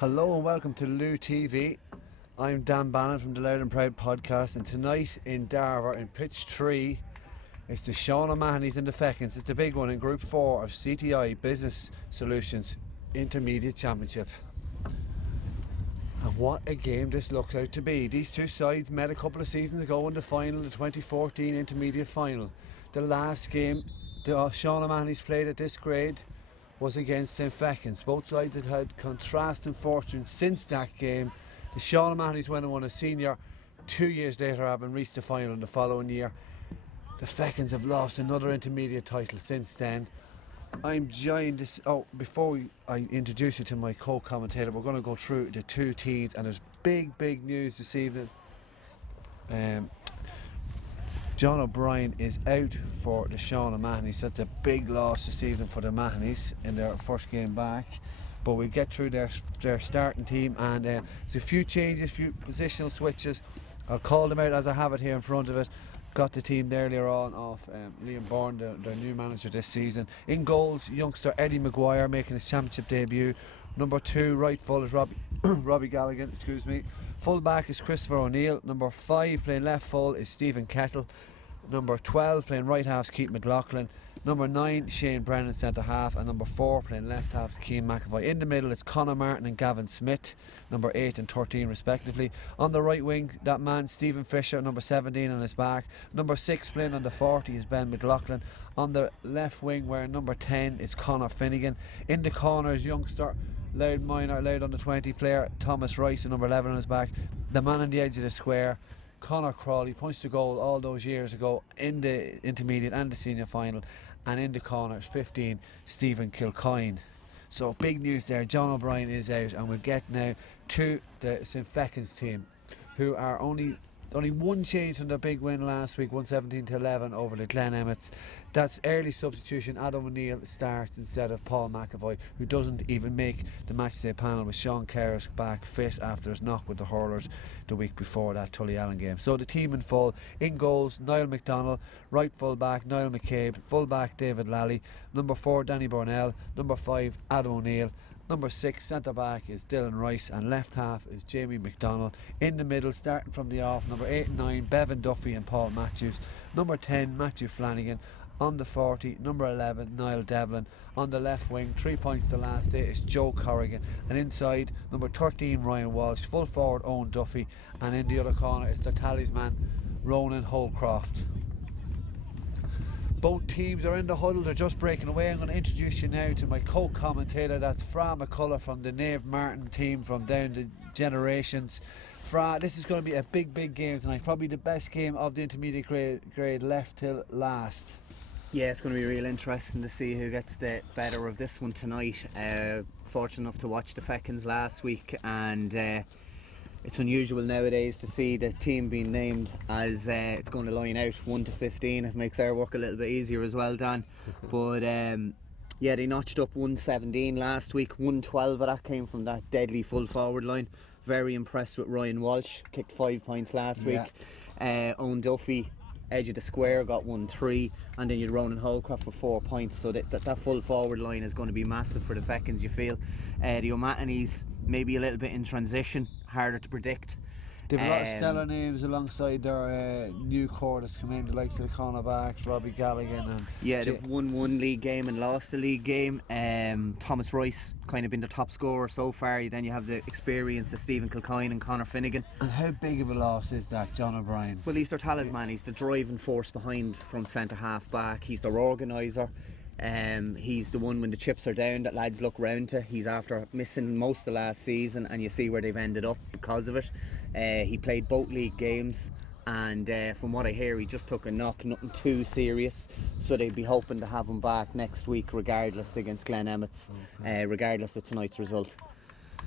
Hello and welcome to Lou TV. I'm Dan Bannon from the Loud and Proud podcast, and tonight in Darver in pitch 3 it's the Sean O'Mahony's and the Fechins. It's the big one in Group 4 of CTI Business Solutions Intermediate Championship. And what a game this looks out to be. These two sides met a couple of seasons ago in the final, the 2014 Intermediate Final. The last game the Sean O'Mahony's played at this grade was against St Fechins. Both sides had had contrasting fortunes since that game. The Sean O'Mahony's went and won a senior 2 years later, having reached the final in the following year. The Fechins have lost another intermediate title since then. I'm joined this. Before I introduce you to my co-commentator, we're going to go through the two teams, and there's big news this evening. John O'Brien is out for the Sean O'Mahony's. That's a big loss this evening for the Mahonys in their first game back. But we get through their starting team, and there's a few changes, a few positional switches. I'll call them out as I have it here in front of it. Got the team earlier on off Liam Bourne, their new manager this season. In goals, youngster Eddie Maguire making his championship debut. Number 2 right full is Robbie Galligan, Full back is Christopher O'Neill. Number 5 playing left full is Stephen Kettle. Number 12 playing right half is Keith McLaughlin. Number 9 Shane Brennan centre half, and number 4 playing left half is Cian McAvoy. In the middle it's Conor Martin and Gavin Smith, number 8 and 13 respectively. On the right wing, that man Stephen Fisher, number 17 on his back. Number 6 playing on the 40 is Ben McLaughlin. On the left wing, wearing number 10 is Conor Finnegan. In the corners, youngster Loud on the 20 player Thomas Rice, and number 11 on his back. The man on the edge of the square, Conor Crawley, punched a goal all those years ago in the intermediate and the senior final. And in the corners, 15 Stephen Kilcoyne. So big news there. John O'Brien is out, and we'll get now to the St Fechins team, who are only one change from their big win last week, 117-11 over the Glen Emmets. That's early substitution. Adam O'Neill starts instead of Paul McAvoy, who doesn't even make the matchday panel, with Sean Kerris back fit after his knock with the hurlers the week before that Tullyallen game. So the team in full: in goals, Niall McDonald; right full back Niall McCabe; full back David Lally; number 4 Danny Burnell; number 5 Adam O'Neill; number 6 centre back is Dylan Rice, and left half is Jamie McDonald. In the middle, starting from the off, number 8 and 9 Bevan Duffy and Paul Matthews; number 10 Matthew Flanagan; on the 40 number 11 Niall Devlin; on the left wing, 3 points to last day, is Joe Corrigan; and inside, number 13 Ryan Walsh; full forward Owen Duffy; and in the other corner is the talisman Ronan Holcroft. Both teams are in the huddle, they're just breaking away. I'm going to introduce you now to my co-commentator. That's Fra McCullough from the Nave Martin team from down the generations. Fra, this is going to be a big game tonight, probably the best game of the intermediate grade left till last. Yeah, it's going to be real interesting to see who gets the better of this one tonight. Fortunate enough to watch the Fechins last week, and it's unusual nowadays to see the team being named as it's going to line out 1 to 15. It makes our work a little bit easier as well, Dan. But yeah, they notched up 117 last week. 112 of that came from that deadly full forward line. Very impressed with Ryan Walsh, kicked 5 points last week. Owen Duffy, edge of the square, got 1-3, and then you'd Ronan Holcroft for 4 points. So that full forward line is going to be massive for the Fechins, you feel. The O'Mahony's maybe a little bit in transition, harder to predict. They've a lot of stellar names alongside their new core that's come in, the likes of the cornerbacks, Robbie Galligan. And yeah, they've won one league game and lost the league game. Thomas Rice kind of been the top scorer so far. Then you have the experience of Stephen Kilcoyne and Conor Finnegan. And how big of a loss is that, John O'Brien? Well, he's their talisman. He's the driving force behind from centre half back. He's their organiser. He's the one when the chips are down that lads look round to. He's after missing most of last season, and you see where they've ended up because of it. He played both league games, and from what I hear, he just took a knock, nothing too serious, so they'd be hoping to have him back next week regardless against Glen Emmets, regardless of tonight's result.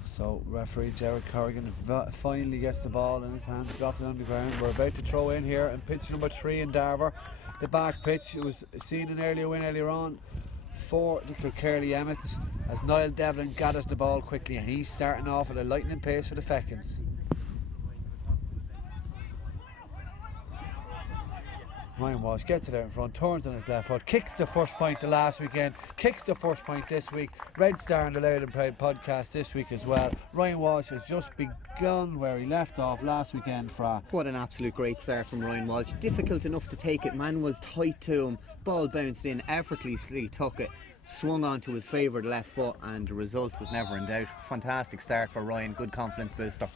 So referee Jared Corrigan finally gets the ball in his hands, drops it on the ground. We're about to throw in here in pitch number 3 in Darver. The back pitch, it was seen an earlier win earlier on for the Kilkerley Emmets, as Niall Devlin gathers the ball quickly, and he's starting off at a lightning pace for the Fechins. Ryan Walsh gets it out in front, turns on his left foot, kicks the first point the last weekend, kicks the first point this week. Red Star and the Loud and Proud podcast this week as well. Ryan Walsh has just begun where he left off last weekend for. What an absolute great start from Ryan Walsh. Difficult enough to take it. Man was tight to him. Ball bounced in, effortlessly took it, swung onto his favoured left foot, and the result was never in doubt. Fantastic start for Ryan, good confidence booster.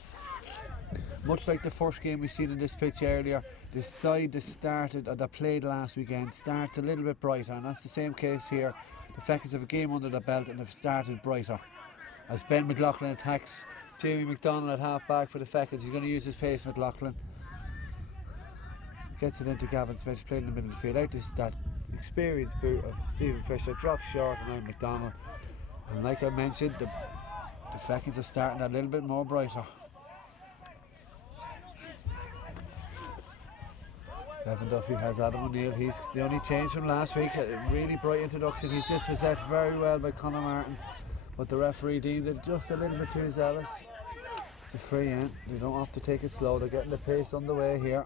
Much like the first game we seen in this pitch earlier, the side that played last weekend starts a little bit brighter, and that's the same case here. The Fechins have a game under the belt and have started brighter. As Ben McLaughlin attacks Jamie McDonald at half back for the Fechins, he's going to use his pace. McLaughlin gets it into Gavin Smith, played in the middle of the field. Out this that experienced boot of Stephen Fisher, drops short and out McDonald. And like I mentioned, the Fechins are starting a little bit more brighter. Evan Duffy has Adam O'Neill. He's the only change from last week. A really bright introduction. He's dispossessed very well by Conor Martin, but the referee deemed it just a little bit too zealous. It's a free in. They don't have to take it slow. They're getting the pace on the way here.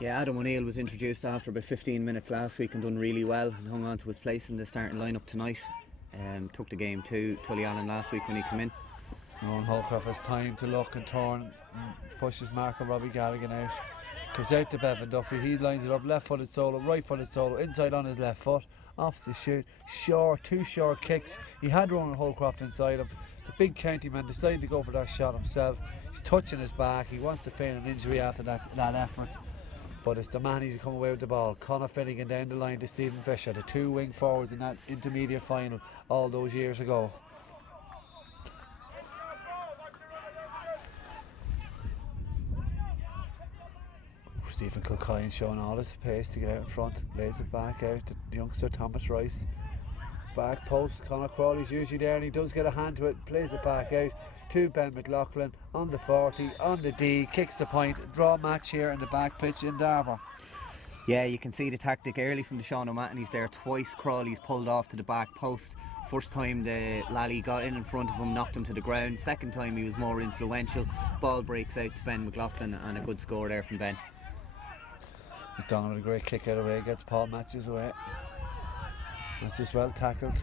Yeah, Adam O'Neill was introduced after about 15 minutes last week and done really well and hung on to his place in the starting lineup tonight. Took the game to Tully Allen last week when he came in. Ron Holcroft has time to look and turn and pushes marker Robbie Galligan out. Comes out to Bevan Duffy, he lines it up, left-footed solo, right-footed solo, inside on his left foot, opposite shoot, two short kicks. He had Ronan Holcroft inside him. The big county man decided to go for that shot himself. He's touching his back, he wants to feign an injury after that effort. But it's the Mahonys who come away with the ball. Conor Finnegan down the line to Stephen Fisher, the two wing forwards in that intermediate final all those years ago. Stephen Kilcoyne showing all his pace to get out in front, lays it back out to youngster Thomas Rice. Back post, Conor Crawley's usually there and he does get a hand to it, plays it back out to Ben McLaughlin on the 40, on the D, kicks the point, draw match here in the back pitch in Darver. Yeah, you can see the tactic early from the Sean O'Mahony's there. Twice Crawley's pulled off to the back post. First time the Lally got in front of him, knocked him to the ground. Second time he was more influential. Ball breaks out to Ben McLaughlin and a good score there from Ben. McDonald with a great kick out of the way, gets Paul Matthews away. That's just well tackled.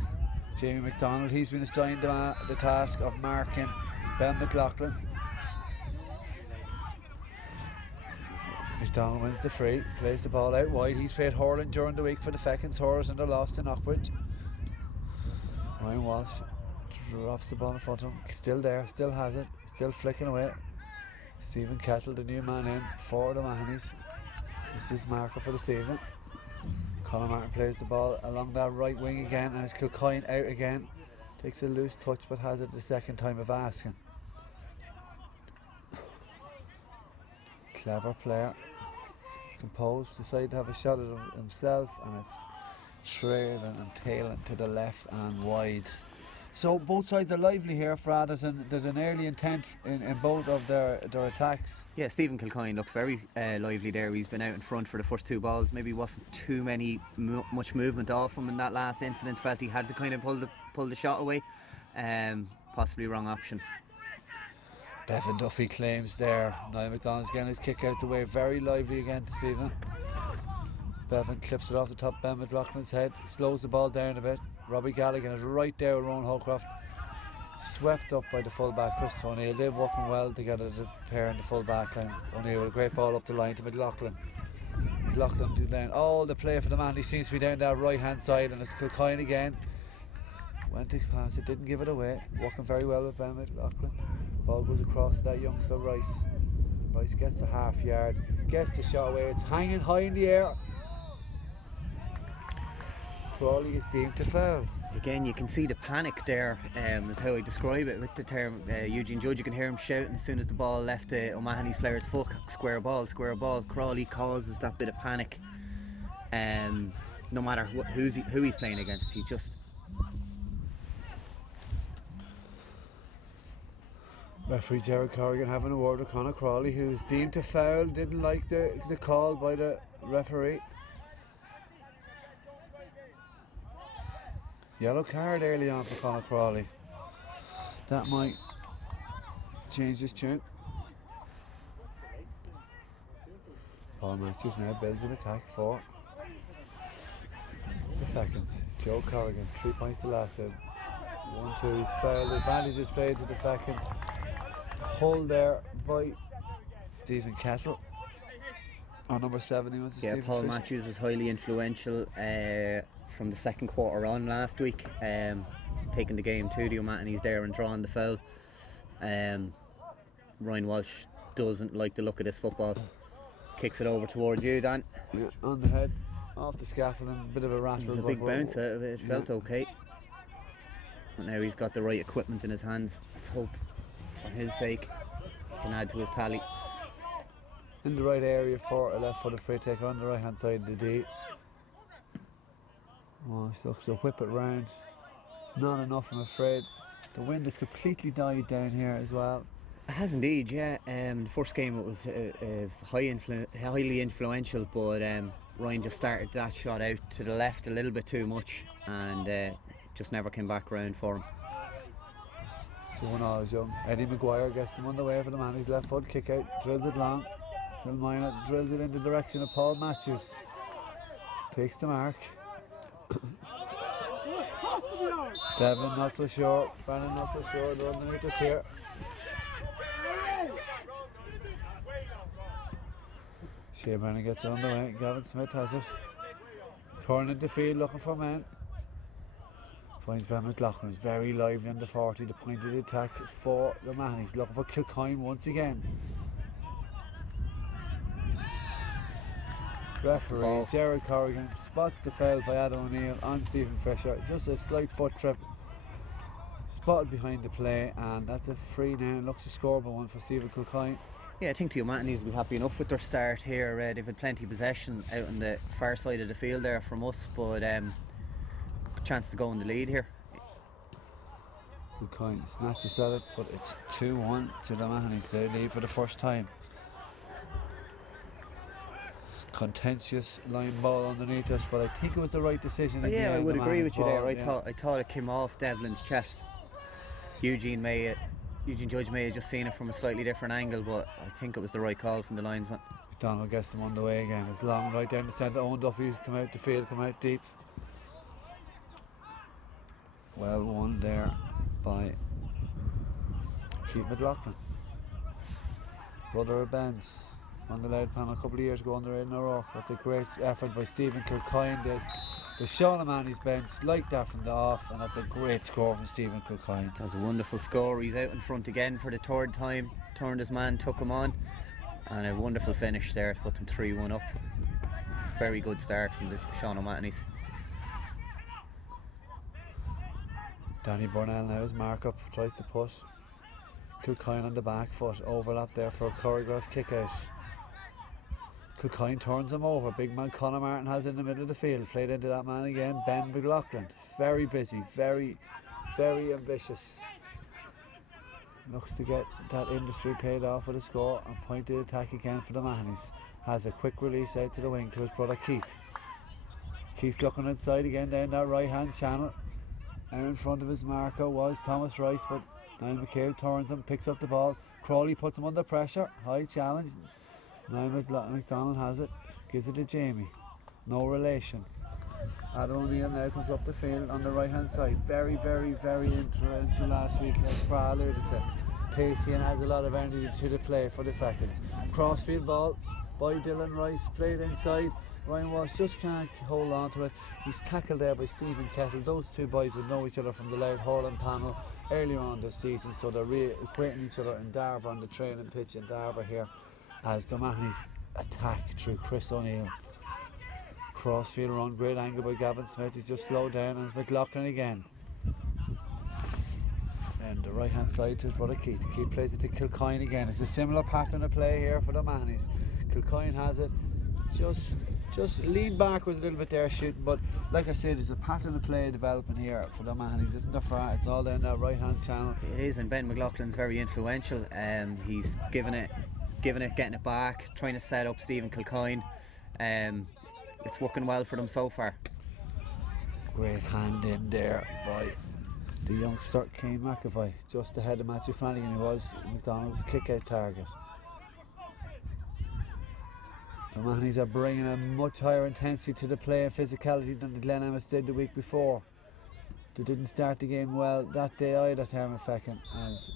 Jamie McDonald, he's been assigned the task of marking Ben McLaughlin. McDonald wins the free, plays the ball out wide. He's played hurling during the week for the Fechins Horrors and the loss to Knockbridge. Ryan Walsh drops the ball in front of him, still there, still has it, still flicking away. Stephen Kettle, the new man in for the Mahonys. This is marker for the Stephen. Conor Martin plays the ball along that right wing again and it's Kilcoyne out again. Takes a loose touch but has it the second time of asking. Clever player. Composed, decided to have a shot at himself and it's trailing and tailing to the left and wide. So both sides are lively here, Fra. There's an early intent in both of their attacks. Yeah, Stephen Kilcoyne looks very lively there. He's been out in front for the first two balls. Maybe wasn't too much movement off him in that last incident. Felt he had to kind of pull the shot away. Possibly wrong option. Bevan Duffy claims there. Niall McDonald's getting his kick out away. Very lively again to Stephen. Bevan clips it off the top of Ben McLaughlin's head. Slows the ball down a bit. Robbie Galligan is right there with Rowan Holcroft. Swept up by the full-back Christopher O'Neill. They're working well together, the pair in the full-back line. O'Neill with a great ball up the line to McLaughlin. McLaughlin do down all the play for the man. He seems to be down that right-hand side and it's Kilcoyne again. Went to pass it, didn't give it away. Working very well with Ben McLaughlin. Ball goes across to that youngster Rice. Rice gets the half yard, gets the shot away. It's hanging high in the air. Crawley is deemed to foul. Again, you can see the panic there, is how I describe it with the term. Eugene Judge, you can hear him shouting as soon as the ball left O'Mahony's player's foot. Square ball, square ball. Crawley causes that bit of panic. No matter who he's playing against, he's just... Referee Gerard Corrigan having a word with Conor Crawley, who was deemed to foul, didn't like the call by the referee. Yellow card early on for Conor Crawley. That might change his tune. Paul Matthews now builds an attack for the Fechins. Joe Corrigan, 3 points to last out. 1-2, he's fouled. Advantage is played to the Fechins. Hold there by Stephen Kettle. Or number 7, he wants to Stephen Paul Fisher. Matthews was highly influential from the second quarter on last week, taking the game to the O'Mahony's there and drawing the foul. Ryan Walsh doesn't like the look of this football. Kicks it over towards you, Dan. Yeah, on the head, off the scaffolding, bit of a rattle. There's a big bounce out of it, it felt okay. But now he's got the right equipment in his hands. Let's hope, for his sake, he can add to his tally. In the right area for a left footed free taker on the right hand side of the D. Walsh looks to whip it round. Not enough, I'm afraid. The wind has completely died down here as well. It has indeed, yeah. The first game it was highly influential, but Ryan just started that shot out to the left a little bit too much and just never came back round for him. So 1-all is young. Eddie Maguire gets them on the way for the man. His left foot kick out, drills it long. Still minor, drills it in the direction of Paul Matthews. Takes the mark. Devin not so sure, Brandon not so sure, they're underneath us here. Shea Brennan gets it on the way, Gavin Smith has it. Turning into field looking for men. Finds Ben McLaughlin, is very lively on the 40, the point of the attack for the man. He's looking for Kilcoyne once again. Referee Gerard Corrigan spots the foul by Adam O'Neill on Stephen Fisher. Just a slight foot trip. Spotted behind the play, and that's a free now. Looks to score by one for Stephen Kilcoyne. Yeah, I think the O'Mahony's will be happy enough with their start here. They've had plenty of possession out on the far side of the field there from us, but chance to go in the lead here. Kilcoyne snatches at it, but it's 2-1 to the O'Mahony's. They lead for the first time. Contentious line ball underneath us, but I think it was the right decision. Yeah, I would agree with you there. Yeah. I thought it came off Devlin's chest. Eugene Judge may have just seen it from a slightly different angle, but I think it was the right call from the linesman. McDonald gets them on the way again. It's long right down the centre. Owen Duffy's come out the field, come out deep. Well won there by Keith McLaughlin, brother of Ben's. On the loud panel a couple of years ago under Aidan O'Rourke. That's a great effort by Stephen Kilcoyne. The Sean O'Mahony's bench like that from the off, and that's a great score from Stephen Kilcoyne. That was a wonderful score. He's out in front again for the third time. Turned his man, took him on, and a wonderful finish there to put them 3-1 up. Very good start from the Sean O'Mahony's. Danny Burnell now his mark up, tries to put Kilcoyne on the back foot. Overlap there for a choreographed kick out. Kilcoyne turns him over. Big man Conor Martin has in the middle of the field. Played into that man again, Ben McLaughlin. Very busy, very ambitious. Looks to get that industry paid off with a score and pointed attack again for the Mahonys. Has a quick release out to the wing to his brother Keith. Keith's looking inside again down that right hand channel. Out in front of his marker was Thomas Rice, but Niall McHale turns him, picks up the ball. Crawley puts him under pressure. High challenge. Niall McDonald has it, gives it to Jamie. No relation. Adam O'Neill now comes up the field on the right hand side. Very influential last week, as Fra alluded to. Pacey and has a lot of energy to the play for the Fechins. Crossfield ball by Dylan Rice, played inside. Ryan Walsh just can't hold on to it. He's tackled there by Stephen Kettle. Those two boys would know each other from the Loud hurling panel earlier on this season, so they're re-acquainting each other in Darver on the training pitch in Darver here, as the Mahonys attack through Chris O'Neill. Crossfield run, great angle by Gavin Smith. He's just slowed down, and it's McLaughlin again. And the right hand side to his brother Keith. Keith plays it to Kilcoyne again. It's a similar pattern of play here for the Mahonys. Kilcoyne has it. Just lean backwards a little bit there shooting, but like I said, there's a pattern of play developing here for the Mahonys. Isn't there, Fra? It's all down that right hand channel. It is, and Ben McLaughlin's very influential. He's getting it back, trying to set up Stephen Kilcoyne. It's working well for them so far. Great hand in there by the youngster Cian McAvoy, just ahead of Matthew Flanagan, who was McDonald's kick out target. The Mahonys are bringing a much higher intensity to the play and physicality than the Glen Amos did the week before. They didn't start the game well that day either, Termon Fechin, as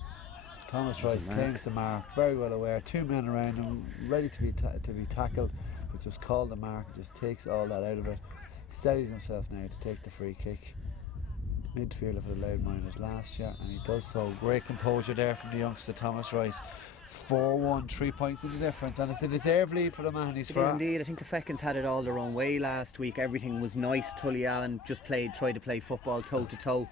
Thomas Rice claims the mark, very well aware, 2 men around him, ready to be tackled, but just called the mark, just takes all that out of it. Steadies himself now to take the free kick. Midfielder for the Loudminders last year, and he does so. Great composure there from the youngster Thomas Rice. 4-1, 3 points in the difference, and it's a deserved lead for the Mahonys. It is indeed. I think the Fechins had it all their own way last week. Everything was nice. Tully Allen just tried to play football toe to toe.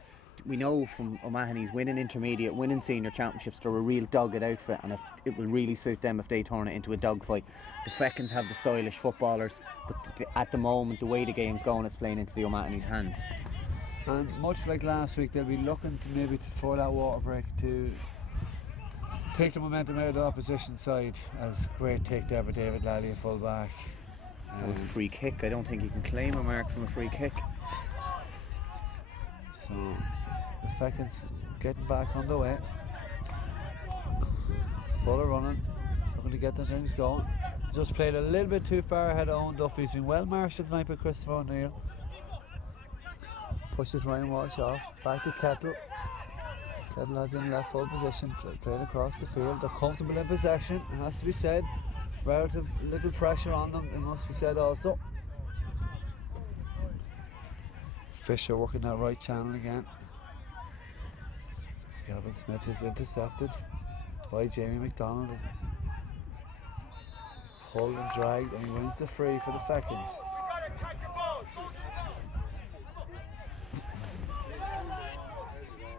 We know from O'Mahony's winning intermediate, winning senior championships, they're a real dogged outfit, and it will really suit them if they turn it into a dogfight. The Fechins have the stylish footballers, but at the moment, the way the game's going, it's playing into the O'Mahony's hands. And much like last week, they'll be looking to maybe for that water break to take the momentum out of the opposition side. As great take there by David Lally, a full back. That was a free kick. I don't think you can claim a mark from a free kick. So the Fechins getting back on the way. Fuller running, looking to get the things going. Just played a little bit too far ahead of Owen Duffy. He's been well marshalled tonight by Christopher O'Neill. Pushes Ryan Walsh off, back to Kettle. Kettle has in left full position, playing across the field. They're comfortable in possession, it has to be said. Relative little pressure on them, it must be said also. Fisher working that right channel again. Gavin Smith is intercepted by Jamie McDonald. Pulled and dragged, and he wins the free for the Fechins.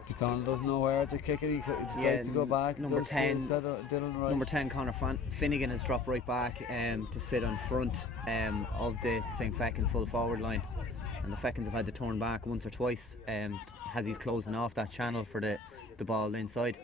McDonald doesn't know where to kick it. He decides to go back. Number 10, number 10, Conor Finnegan has dropped right back to sit on front of the St. Fechins full forward line, and the Fechins have had to turn back once or twice as he's closing off that channel for the ball inside.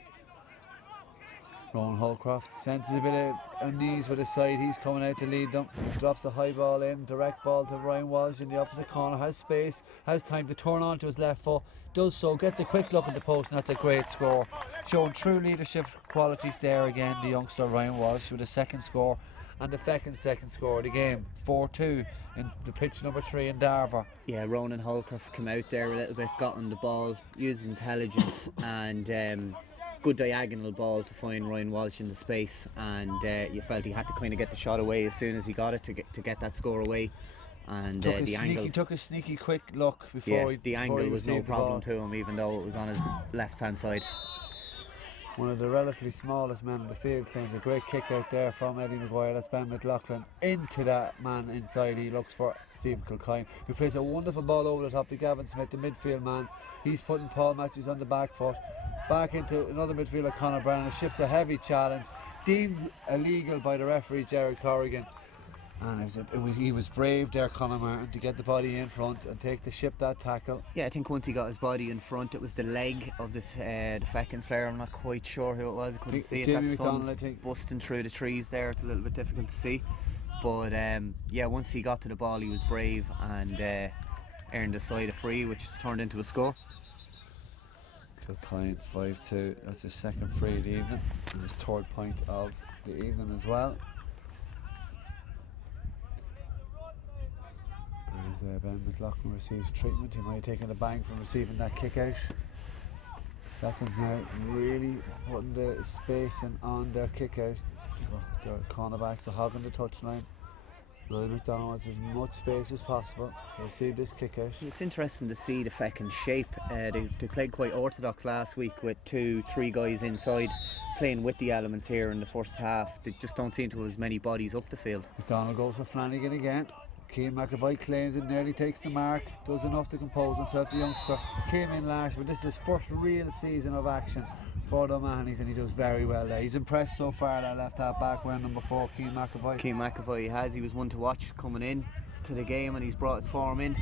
Rowan Holcroft senses a bit of unease with his side. He's coming out to lead them. Drops a high ball in, direct ball to Ryan Walsh in the opposite corner. Has space, has time to turn on to his left foot. Does so, gets a quick look at the post, and that's a great score. Showing true leadership qualities there again, the youngster Ryan Walsh with a second score, and the Fechins' second score of the game. 4-2 in the pitch number 3 in Darver. Yeah, Ronan Holcroft came out there a little bit, got on the ball, used intelligence, and good diagonal ball to find Ryan Walsh in the space, and you felt he had to kind of get the shot away as soon as he got it to get that score away. And the angle, took a sneaky quick look before the angle was no problem to him, even though it was on his left hand side. One of the relatively smallest men in the field claims a great kick out there from Eddie Maguire. That's Ben McLaughlin into that man inside. He looks for Stephen Kilcoyne, who plays a wonderful ball over the top to Gavin Smith, the midfield man. He's putting Paul Matthews on the back foot. Back into another midfielder, Conor Brown. Ships a heavy challenge, deemed illegal by the referee Jared Corrigan. And he was brave there, Conor Martin, to get the body in front and ship that tackle. Yeah, I think once he got his body in front, it was the leg of the Fechins player. I'm not quite sure who it was. I couldn't see it. That sun's busting through the trees there. It's a little bit difficult to see. But yeah, once he got to the ball, he was brave and earned the side a free, which has turned into a score. Kilcoyne 5-2. That's his second free of the evening, and his third point of the evening as well. As Ben McLaughlin receives treatment, he might have taken a bang from receiving that kick out. Fechins now really putting the space on their kick out. Their cornerbacks are hogging the touchline. Lloyd McDonald wants as much space as possible. We'll see this kick out. It's interesting to see the Fechins shape. They played quite orthodox last week with 2-3 guys inside, playing with the elements here in the first half. They just don't seem to have as many bodies up the field. McDonald goes for Flanagan again. Cian McAvoy claims it, nearly takes the mark, does enough to compose himself. The youngster came in last, but this is his first real season of action for the O'Mahonys, and he does very well there. He's impressed so far, that left half back wearing number 4, Cian McAvoy. Cian McAvoy he was one to watch coming in to the game, and he's brought his form in.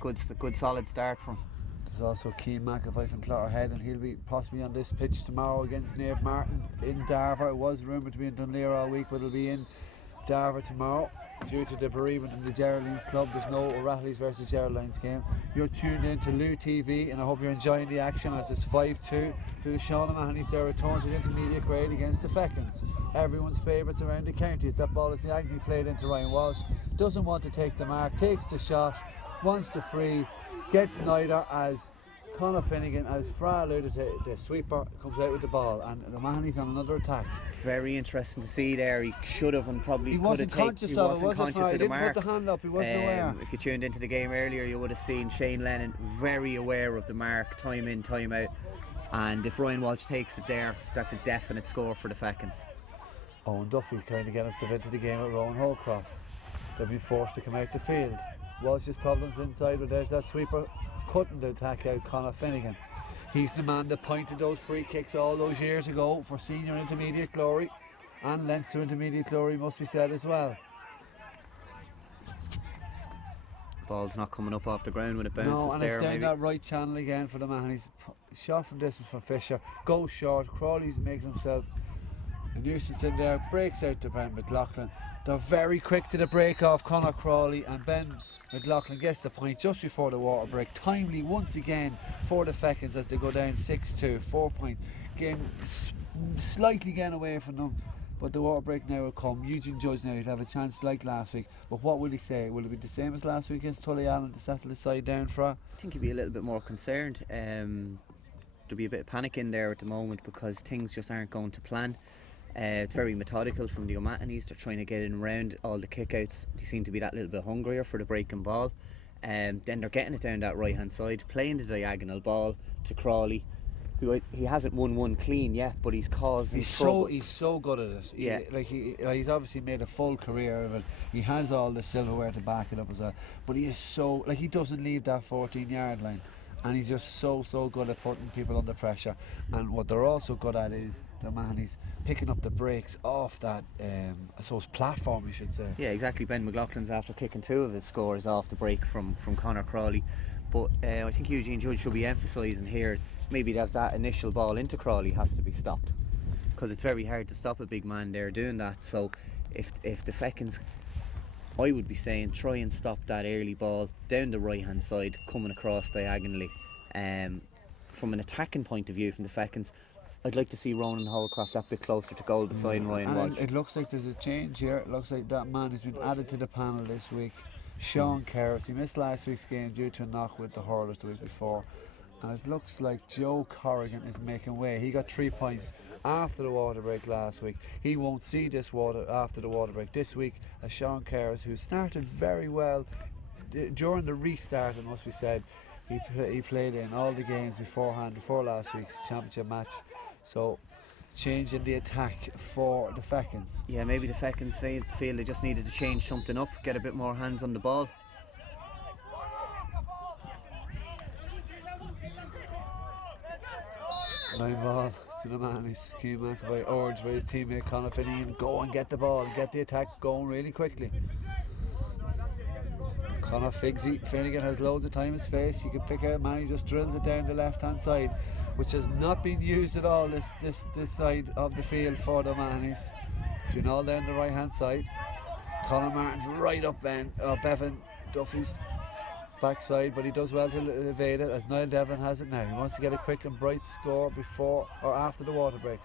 Good solid start from him. There's also Cian McAvoy from Clotterhead, and he'll be possibly on this pitch tomorrow against Naomh Martin in Darver. It was rumoured to be in Dunleer all week, but it'll be in Darver tomorrow. due to the bereavement in the Geraldines club. There's no O'Rahilly's versus Geraldines game. You're tuned in to Lou TV, and I hope you're enjoying the action as it's 5-2 to the Sean O'Mahony's. Their return to the intermediate grade against the Fechins. Everyone's favourites around the counties. That ball is diagonally played into Ryan Walsh. Doesn't want to take the mark, takes the shot, wants to free, gets neither as Conor Finnegan, as Fra alluded to, the sweeper comes out with the ball, and O'Mahony's on another attack. Very interesting to see there. He should have and probably He could wasn't have taken. conscious He of wasn't it, was conscious he? of He the didn't mark. put the hand up, he wasn't aware. If you tuned into the game earlier, you would have seen Shane Lennon very aware of the mark, time in, time out. And if Ryan Walsh takes it there, that's a definite score for the Fechins. Owen Duffy kind of get himself into the game at Rowan Holcroft. They'll be forced to come out the field. Walsh's problems inside, but there's that sweeper cutting the attack out, Conor Finnegan. He's the man that pointed those free kicks all those years ago for senior intermediate glory, and Leinster intermediate glory must be said as well. Ball's not coming up off the ground when it bounces No, and there. it's down Maybe. that right channel again for the Mahonys. Shot from distance for Fisher, goes short. Crawley's making himself a nuisance in there, breaks out to Ben McLaughlin. They're very quick to the break off Conor Crawley, and Ben McLaughlin gets the point just before the water break. Timely once again for the Fechins as they go down 6-2, 4 points. Game slightly getting away from them, but the water break now will come. Eugene Judge now, he'll have a chance like last week, but what will he say? Will it be the same as last week against Tully Allen to settle the side down for? I think he'd be a little bit more concerned. There'll be a bit of panic in there at the moment because things just aren't going to plan. It's very methodical from the O'Mahonys. They're trying to get in around all the kickouts. They seem to be that little bit hungrier for the breaking ball. Then they're getting it down that right hand side, playing the diagonal ball to Crawley, who he hasn't won one clean yet, but he's causing trouble. He's so good at it. Yeah. He's obviously made a full career of it. He has all the silverware to back it up as well. But he is so, he doesn't leave that 14-yard line. And he's just so good at putting people under pressure. And what they're also good at is the Mahonys picking up the breaks off that, I suppose, platform, you should say. Yeah, exactly. Ben McLaughlin's after kicking 2 of his scores off the break from Conor Crawley. But I think Eugene Judge should be emphasising here maybe that initial ball into Crawley has to be stopped, because it's very hard to stop a big man there doing that. So if the Fechins, I would be saying try and stop that early ball down the right hand side coming across diagonally. From an attacking point of view from the Fechins, I'd like to see Ronan Holcroft that bit closer to goal beside Ryan Walsh. It looks like there's a change here. It looks like that man has been added to the panel this week. Sean Kerris, he missed last week's game due to a knock with the hurlers the week before, and it looks like Joe Corrigan is making way. He got 3 points after the water break last week. He won't see this after the water break this week, as Sean Kerris, who started very well during the restart, it must be said. He played in all the games before last week's championship match. So change in the attack for the Fechins. Yeah, maybe the Fechins feel they just needed to change something up, get a bit more hands on the ball. Line ball to the Mahonys. Keane McAvoy urged by his teammate Conor Finnegan, go and get the ball and get the attack going really quickly. Conor Finnegan has loads of time and space. You can pick out a man, he just drills it down the left hand side, which has not been used at all this side of the field for the Mahonys. It's been all down the right hand side. Conor Martin's right up Bevan Duffy's backside, but he does well to evade it, as Niall Devlin has it now. He wants to get a quick and bright score before or after the water break.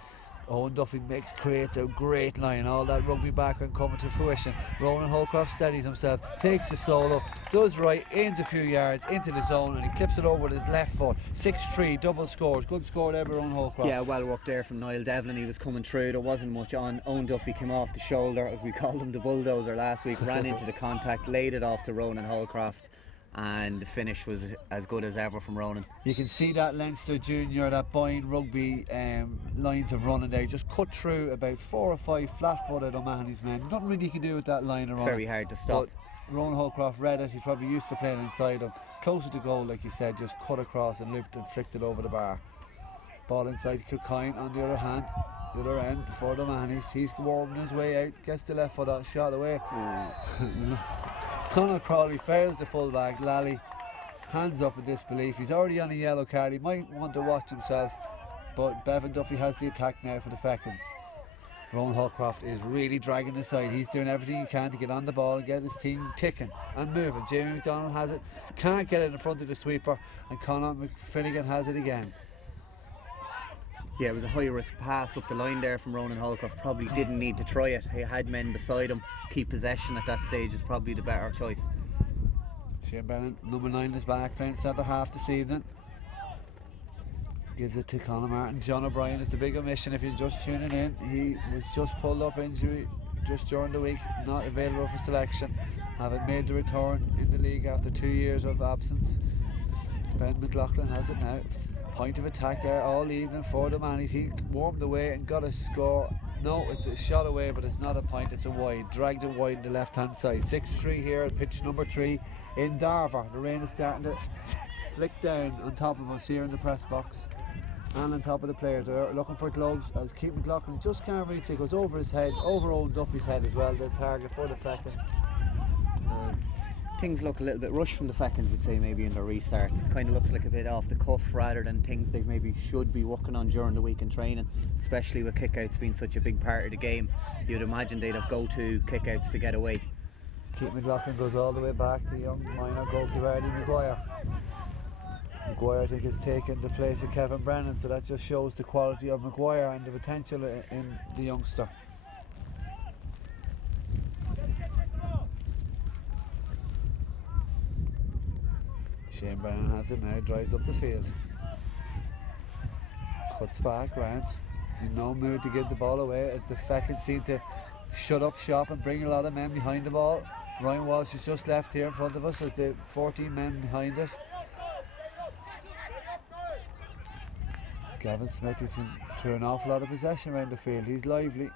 Owen Duffy creates a great line, all that rugby background coming to fruition. Ronan Holcroft steadies himself, takes the solo, does right, aims a few yards into the zone, and he clips it over with his left foot. 6-3, double scores, good score there by Ronan Holcroft. Yeah, well worked there from Niall Devlin. He was coming through, there wasn't much on. Owen Duffy came off the shoulder, we called him the bulldozer last week, ran into the contact, laid it off to Ronan Holcroft, and the finish was as good as ever from Ronan. You can see that Leinster junior, that Boyne rugby lines of running there, just cut through about 4 or 5 flat-footed O'Mahony's men. Nothing really you can do with that line of It's running. very hard to stop. But Ronan Holcroft read it, he's probably used to playing inside him. Closer to goal, like you said, just cut across and looped and flicked it over the bar. Ball inside Kilcoyne on the other hand. The other end for the O'Mahony's. He's warming his way out, gets the left foot out, shot away. Conor Crawley fails the fullback. Lally, hands up in disbelief. He's already on a yellow card. He might want to watch himself, but Bevan Duffy has the attack now for the Fechins. Ron Holcroft is really dragging the side. He's doing everything he can to get on the ball and get his team ticking and moving. Jamie McDonald has it, can't get it in front of the sweeper, and Conor McFinnigan has it again. Yeah, it was a high risk pass up the line there from Ronan Holcroft. Probably didn't need to try it. He had men beside him. Keep possession at that stage is probably the better choice. Shane Brennan, number 9, is back playing centre half this evening. Gives it to Conor Martin. John O'Brien is the big omission if you're just tuning in. He was just pulled up injury just during the week, not available for selection, having made the return in the league after 2 years of absence. Ben McLaughlin has it now. Point of attack there all evening for the Mannies. He warmed away and got a score. No, it's a shot away, but it's not a point, it's a wide. Dragged it wide on the left hand side. 6-3 here at pitch number 3 in Darver. The rain is starting to flick down on top of us here in the press box and on top of the players. They're looking for gloves as Keith McLaughlin just can't reach it. Goes over his head, over Owen Duffy's head as well, the target for the Fechins. Things look a little bit rushed from the Fechins, I'd say, maybe in the restarts. It kind of looks like a bit off the cuff rather than things they maybe should be working on during the week in training, especially with kickouts being such a big part of the game. You'd imagine they'd have go-to kickouts to get away. Keith McLaughlin goes all the way back to young minor goalkeeper Eddie Maguire. Maguire, I think, has taken the place of Kevin Brennan, so that just shows the quality of Maguire and the potential in the youngster. Shane Brennan has it now, drives up the field. Cuts back round. He's in no mood to give the ball away as the Fechins seem to shut up shop and bring a lot of men behind the ball. Ryan Walsh is just left here in front of us as the 14 men behind it. Gavin Smith is through an awful lot of possession around the field. He's lively.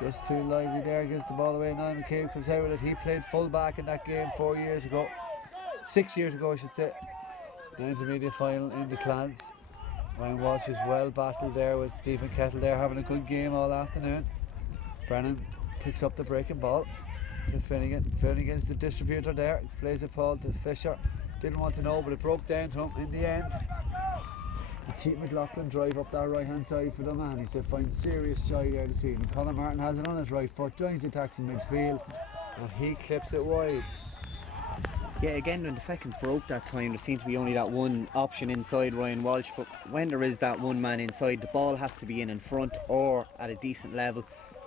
Just too lively there, gives the ball away. Niall McCabe comes out with it. He played full back in that game 4 years ago. 6 years ago, I should say. The intermediate final in the Clans. Ryan Walsh is well battled there with Stephen Kettle there, having a good game all afternoon. Brennan picks up the breaking ball to Finnegan. Finnegan's the distributor there. Plays it Paul to Fisher. Didn't want to know, but it broke down to him in the end. Keith McLaughlin drive up that right hand side for the man. He's find serious joy there this evening. Conor Martin has it on his right foot, joins the attack from midfield, and he clips it wide. Yeah, again, when the Fechins broke that time, there seems to be only that one option inside Ryan Walsh, but when there is that one man inside, the ball has to be in front or at a decent level.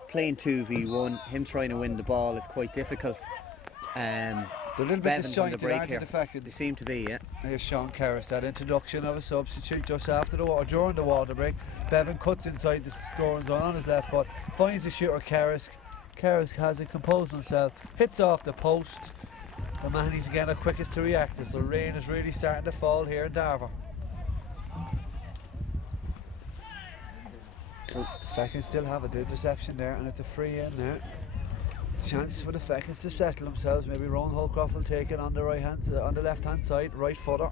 Playing 2v1, him trying to win the ball is quite difficult. They're a little bit disjointed, aren't they, the Fechins? They seem to be, yeah. Here's Sean Kerris, that introduction of a substitute just after during the water break. Bevan cuts inside the scoring zone on his left foot, finds the shooter Kerris. Kerris has it, composed himself, hits off the post. The Mahoney's again are quickest to react as the rain is really starting to fall here in Darver. Fechins still have a interception there, and it's a free in now. Chance for the Fechins to settle themselves. Maybe Ronan Holcroft will take it on the on the left hand side, right footer.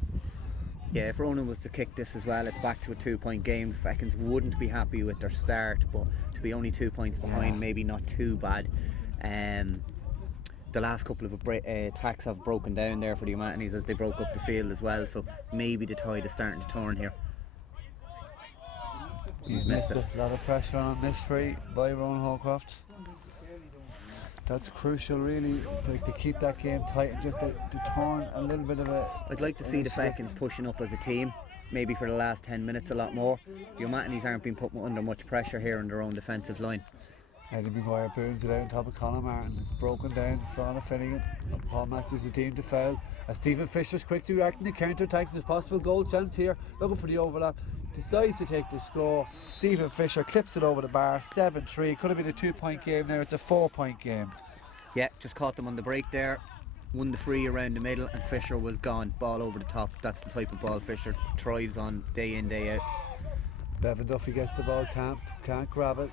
Yeah, if Ronan was to kick this as well, it's back to a 2-point game. The Fechins wouldn't be happy with their start, but to be only 2 points behind, maybe not too bad. The last couple of attacks have broken down there for the O'Mahonys as they broke up the field as well, so maybe the tide is starting to turn here. He's missed it. A lot of pressure on him, missed free by Ronan Holcroft. That's crucial really, to keep that game tight and just to turn a little bit of a... I'd like to see the Fechins pushing up as a team, maybe for the last 10 minutes a lot more. The O'Mahonys aren't being put under much pressure here on their own defensive line. Eddie Maguire booms it out on top of Conor Martin. It's broken down in front of Finnegan. Paul matches the team to foul. As Stephen Fisher's quick to react in the counter-attack, there's a possible goal chance here. Looking for the overlap. Decides to take the score. Stephen Fisher clips it over the bar. 7-3. Could have been a 2-point game now. It's a 4-point game. Yeah, just caught them on the break there. Won the free around the middle and Fisher was gone. Ball over the top. That's the type of ball Fisher thrives on day in, day out. Bevan Duffy gets the ball, can't grab it.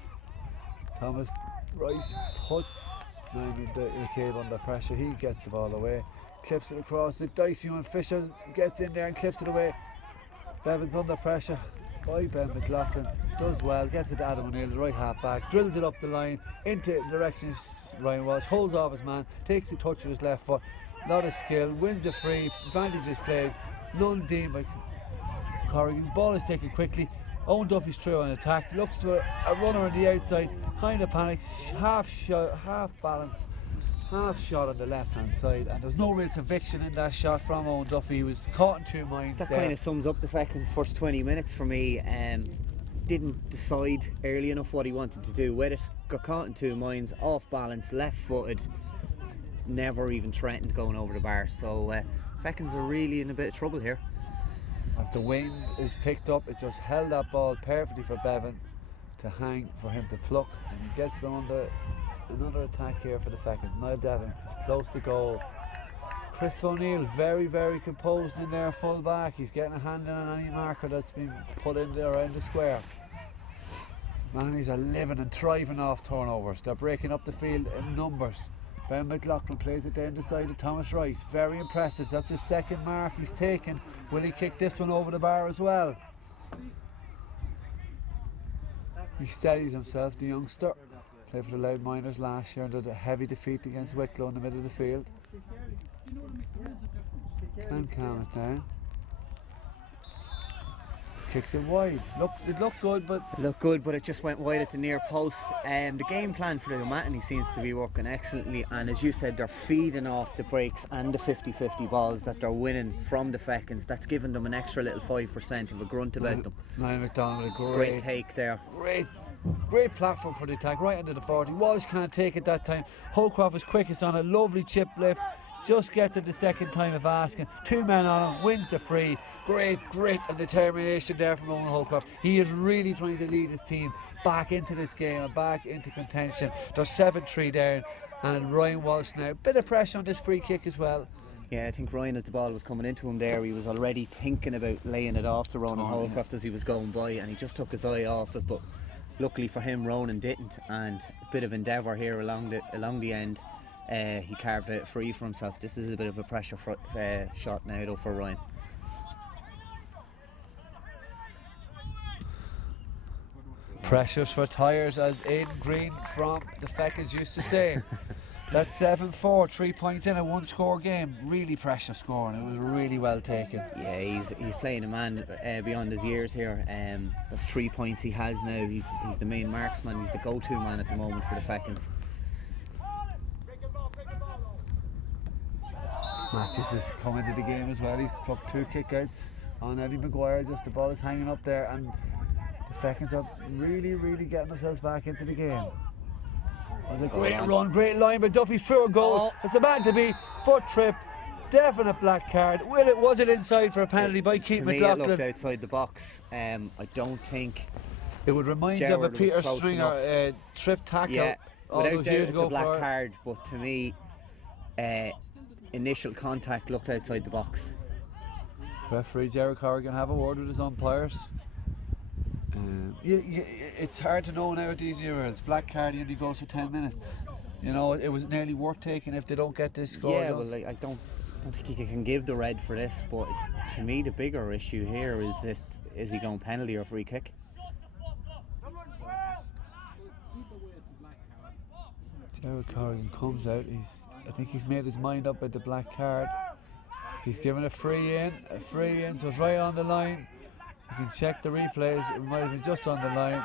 Thomas Rice puts McCabe under pressure. He gets the ball away, clips it across the dicey one. Fisher gets in there and clips it away. Bevan's under pressure by Ben McLaughlin. Does well, gets it to Adam O'Neill, the right half back, drills it up the line into the direction Ryan Walsh, holds off his man, takes the touch with his left foot. Lot of skill, wins a free, advantage is played, none deemed by Corrigan. Ball is taken quickly. Owen Duffy's through on attack, looks for a runner on the outside, kind of panics, half balance, half shot on the left hand side, and there's no real conviction in that shot from Owen Duffy. He was caught in two minds That there. kind of sums up the Fechins' first 20 minutes for me. Didn't decide early enough what he wanted to do with it, got caught in two minds, off balance, left footed, never even threatened going over the bar. So Fechins are really in a bit of trouble here. As the wind is picked up, it just held that ball perfectly for Bevan to hang, for him to pluck, and he gets them under another attack here for the Fechins. Niall Devon close to goal. Chris O'Neill very, very composed in there, full back. He's getting a hand in on any marker that's been put in there around the square. Mahoney's are living and thriving off turnovers. They're breaking up the field in numbers. Ben McLaughlin plays it down the side of Thomas Rice. Very impressive. That's his second mark he's taken. Will he kick this one over the bar as well? He steadies himself, the youngster. Played for the Loud Miners last year and did a heavy defeat against Wicklow in the middle of the field. Can calm it down. Kicks it wide. It looked good, but It just went wide at the near post. The game plan for the O'Mahony seems to be working excellently, and as you said, they're feeding off the breaks and the 50-50 balls that they're winning from the Fechins. That's given them an extra little 5% of a grunt about them. Niall McDonald, a Great take there. Great platform for the attack, right into the 40. Walsh can't take it that time. Holcroft is quickest on a lovely chip lift. Just gets it the second time of asking. Two men on him, wins the free. Great grit and determination there from Owen Holcroft. He is really trying to lead his team back into this game and back into contention. They're 7-3 down, and Ryan Walsh now. Bit of pressure on this free kick as well. Yeah, I think Ryan, as the ball was coming into him there, he was already thinking about laying it off to Ronan Holcroft as he was going by, and he just took his eye off it. But luckily for him, Ronan didn't, and a bit of endeavour here along the end. He carved out free for himself. This is a bit of a pressure shot now though for Ryan. Pressures for tyres, as Aidan Green from the Fechins used to say. That's 7-4, 3 points in a one score game. Really precious scoring. It was really well taken. Yeah, he's playing a man beyond his years here. That's 3 points he has now. He's the main marksman. He's the go-to man at the moment for the Fechins. Matches has come into the game as well. He's plucked 2 kickouts on Eddie Maguire. Just the ball is hanging up there, and the Fechins are really getting themselves back into the game. It was a great run, great line, but Duffy's through a goal. It's the man to be. Foot trip, definite black card. Was it inside for a penalty by Keith McLaughlin? It looked outside the box. I don't think it would remind you of a Peter Stringer trip tackle. Yeah, all those years ago. It's a black card, but to me, initial contact looked outside the box. Referee Jerry Corrigan have a word with his umpires. It's hard to know now at these years. Black card only goes for 10 minutes. You know, it was nearly worth taking if they don't get this score. Yeah, well, I don't think you can give the red for this, but to me the bigger issue here is he going penalty or free kick? Jerry Corrigan comes out. I think he's made his mind up with the black card. He's given a free in, so it's right on the line. You can check the replays, it might have been just on the line.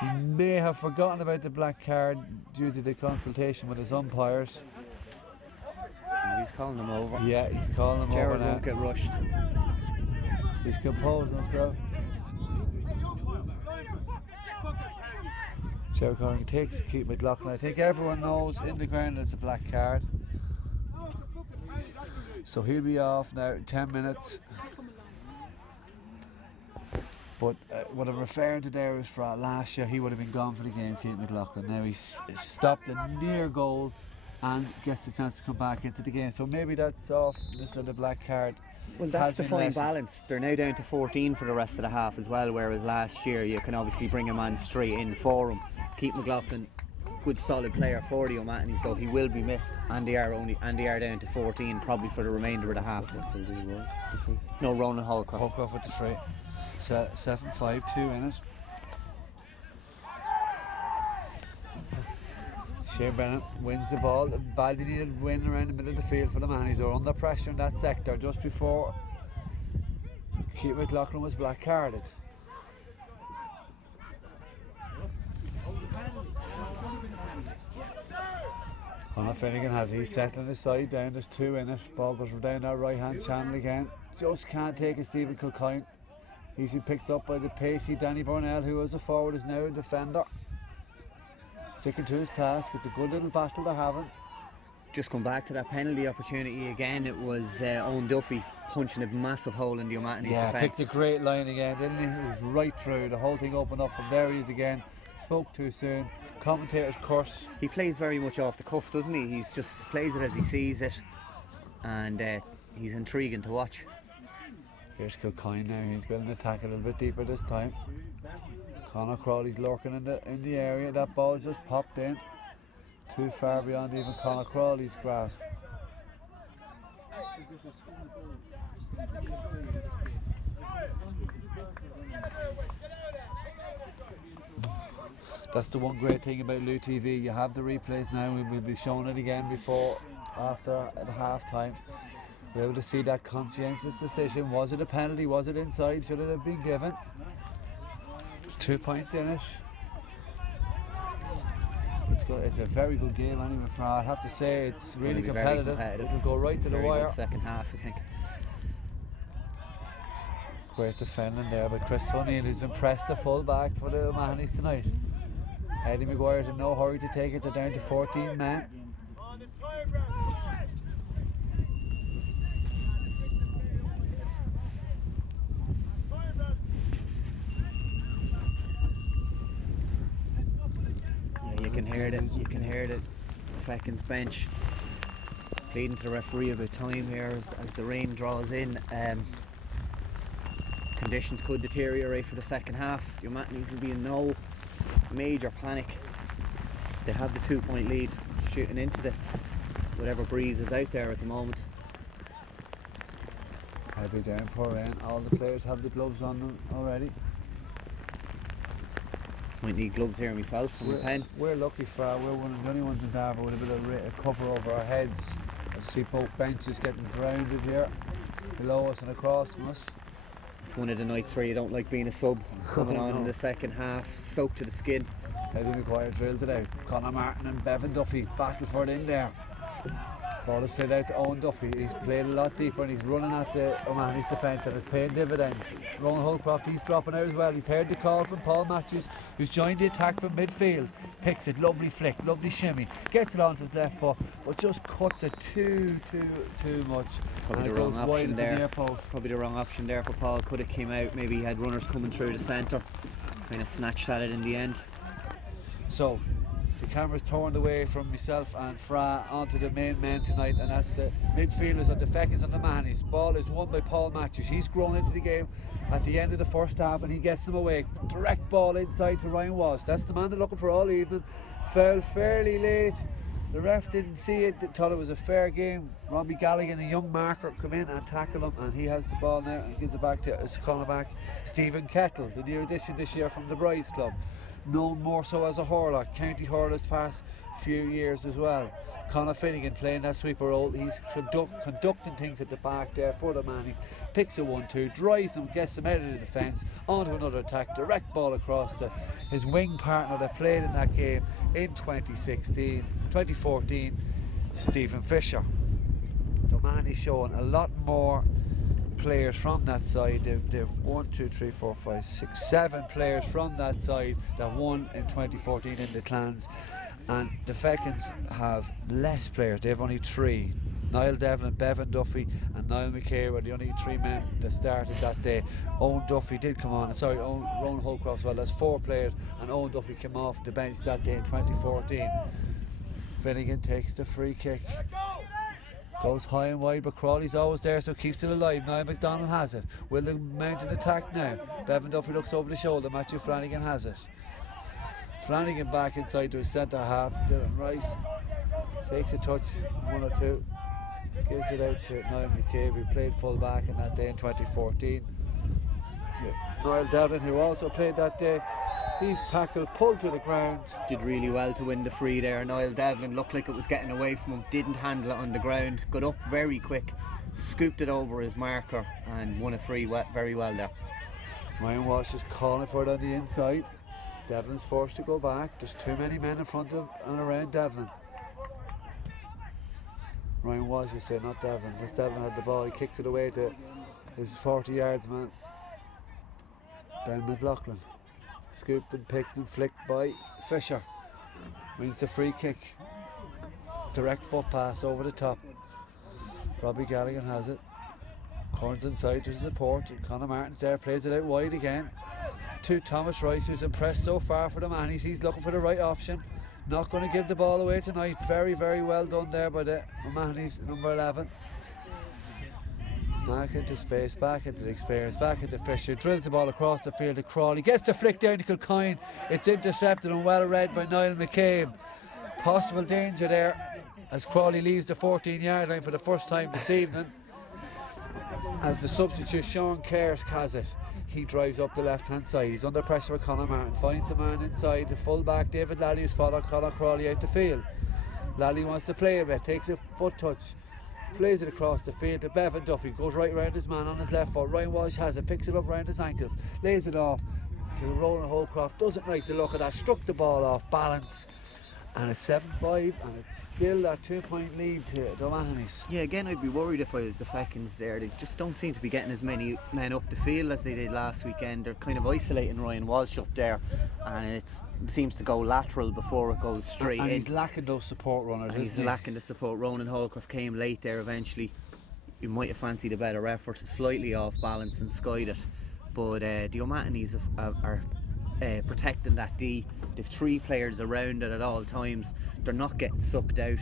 He may have forgotten about the black card due to the consultation with his umpires. He's calling him over. Yeah, he's calling him over now. Jared won't get rushed. He's composed himself. Jerry Corrigan takes Keith McLaughlin. I think everyone knows in the ground it's a black card. So he'll be off now in 10 minutes. But what I'm referring to there is for last year, he would have been gone for the game, Keith McLaughlin. Now he's stopped a near goal and gets the chance to come back into the game. So maybe that's off this of the black card. Well, that's the fine balance. They're now down to 14 for the rest of the half as well, whereas last year you can obviously bring a man straight in for him. Keith McLaughlin, good solid player for the O'Mahonys, though he will be missed, and they are down to 14 probably for the remainder of the half. No, Ronan Holcroft. Holcroft with the free. 7-5-2 in it. Shane Bennett wins the ball. Badly needed win around the middle of the field for the Mahonys. They were under pressure in that sector just before Keith McLaughlin was black carded. Conor Finnegan has it. He's settling his side down. There's 2 in it. Ball goes down that right hand channel again. Just can't take it, Stephen Kilcoyne. He's been picked up by the pacey Danny Burnell, who was a forward, is now a defender. Sticking to his task. It's a good little battle they're having. Just come back to that penalty opportunity again. It was Owen Duffy punching a massive hole in the O'Mahony's defence. Yeah, picked a great line again, didn't he? It was right through. The whole thing opened up. From there he is again. Spoke too soon. Commentator's curse. He plays very much off the cuff, doesn't he? He's just plays it as he sees it, and he's intriguing to watch. Here's Kilcoyne now. He's building the attack a little bit deeper this time. Conor Crawley's lurking in the area. That ball just popped in. Too far beyond even Conor Crawley's grasp. That's the one great thing about Lou TV. You have the replays now. We'll be showing it again before, after, at half time. We're able to see that conscientious decision. Was it a penalty? Was it inside? Should it have been given? There's 2 points in it. It's a very good game anyway. I have to say it's really competitive. It'll go right to the wire. Second half, I think. Great defending there by Chris O'Neill, who's impressed the full back for the O'Mahony's tonight. Eddie McGuire's in no hurry to take it. They're down to 14 men. You can hear the Fechins bench pleading to the referee about time here as the rain draws in. Conditions could deteriorate for the second half. Your O'Mahony's will be in no major panic. They have the 2-point lead, shooting into the whatever breeze is out there at the moment. Heavy downpour rain. All the players have the gloves on them already. Might need gloves here myself from the pen. We're lucky for we're one of the only ones in Darver with a bit of cover over our heads. I see both benches getting drowned here below us and across from us. It's one of the nights where you don't like being a sub coming on in the second half, soaked to the skin. Eddie McGuire drills it out. Conor Martin and Bevan Duffy battle for it in there. Ball is played out to Owen Duffy. He's played a lot deeper and he's running at the O'Mahony's defence and it's paying dividends. Ronan Holcroft, he's dropping out as well. He's heard the call from Paul Matthews, who's joined the attack from midfield. Picks it, lovely flick, lovely shimmy. Gets it onto his left foot, but just cuts it too much. Probably and the wrong option there. Probably the wrong option there for Paul. Could have came out. Maybe he had runners coming through the centre. Kind of snatched at it in the end. So the camera's turned away from myself and Fra onto the main men tonight, and that's the midfielders of the Fechins and the O'Mahony's. Ball is won by Paul Matthews. He's grown into the game at the end of the first half and he gets them away. Direct ball inside to Ryan Walsh. That's the man they're looking for all evening. Fell fairly late. The ref didn't see it, thought it was a fair game. Robbie Galligan, a young marker, come in and tackle him, and he has the ball now and gives it back to his cornerback Stephen Kettle, the new addition this year from the Brides Club. Known more so as a hurler, county hurlers past few years as well. Conor Finnegan playing that sweeper role. He's conducting things at the back there for the man. He picks a 1-2, drives them, gets them out of the defence, onto another attack, direct ball across to his wing partner that played in that game in 2014, Stephen Fisher. The man is showing a lot more players from that side. They've 1, 2, 3, 4, 5, 6, 7 players from that side that won in 2014 in the clans, and the Fechins have less players. They have only 3. Niall Devlin, Bevan Duffy and Niall McKay were the only 3 men that started that day. Owen Duffy did come on, Ronan Holcroft as well. That's 4 players, and Owen Duffy came off the bench that day in 2014. Finnegan takes the free kick. Goes high and wide, but Crawley's always there, so keeps it alive. Niall McDonald has it. Will they mount an attack now? Bevan Duffy looks over the shoulder. Matthew Flanagan has it. Flanagan back inside to his centre half. Dylan Rice takes a touch, 1 or 2. Gives it out to Niall McCabe, who played full back in that day in 2014. To Niall Devlin, who also played that day. He's tackled, pulled to the ground. Did really well to win the free there. Niall Devlin looked like it was getting away from him, didn't handle it on the ground, got up very quick, scooped it over his marker and won a free very well there. Ryan Walsh is calling for it on the inside. Devlin's forced to go back. There's too many men in front of and around Devlin. Ryan Walsh, you say, not Devlin. This Devlin had the ball, he kicks it away to his 40 yards man, Ben McLaughlin. Scooped and picked and flicked by Fisher. Wins the free kick. Direct foot pass over the top. Robbie Galligan has it. Corns inside to support. Conor Martin's there, plays it out wide again. To Thomas Rice, who's impressed so far for the Mahonys. He's looking for the right option. Not going to give the ball away tonight. Very, very well done there by the Mahonys, number 11. Back into space, back into the experience, back into Fisher. Drills the ball across the field to Crawley. Gets the flick down to Kilcoyne. It's intercepted and well read by Niall McCabe. Possible danger there as Crawley leaves the 14-yard line for the first time this evening. As the substitute Sean Kerr has it, he drives up the left-hand side. He's under pressure with Conor Martin. Finds the man inside. The full-back David Lally, who's followed Conor Crawley out the field. Lally wants to play a bit, takes a foot touch, plays it across the field to Bevan Duffy. Goes right round his man on his left foot. Ryan Walsh has it, picks it up round his ankles, lays it off to Roland Holcroft. Doesn't like the look of that. Struck the ball off balance. And it's 7-5, and it's still that 2-point lead to the Mahonys. Yeah, again, I'd be worried if I was the Fechins there. They just don't seem to be getting as many men up the field as they did last weekend. They're kind of isolating Ryan Walsh up there, and it seems to go lateral before it goes straight and in. He's lacking those support runners. He's lacking the support. Ronan Holcroft came late there eventually. You might have fancied a better effort, slightly off balance and skied it. But the O'Mahonys are protecting that D. They've 3 players around it at all times. They're not getting sucked out.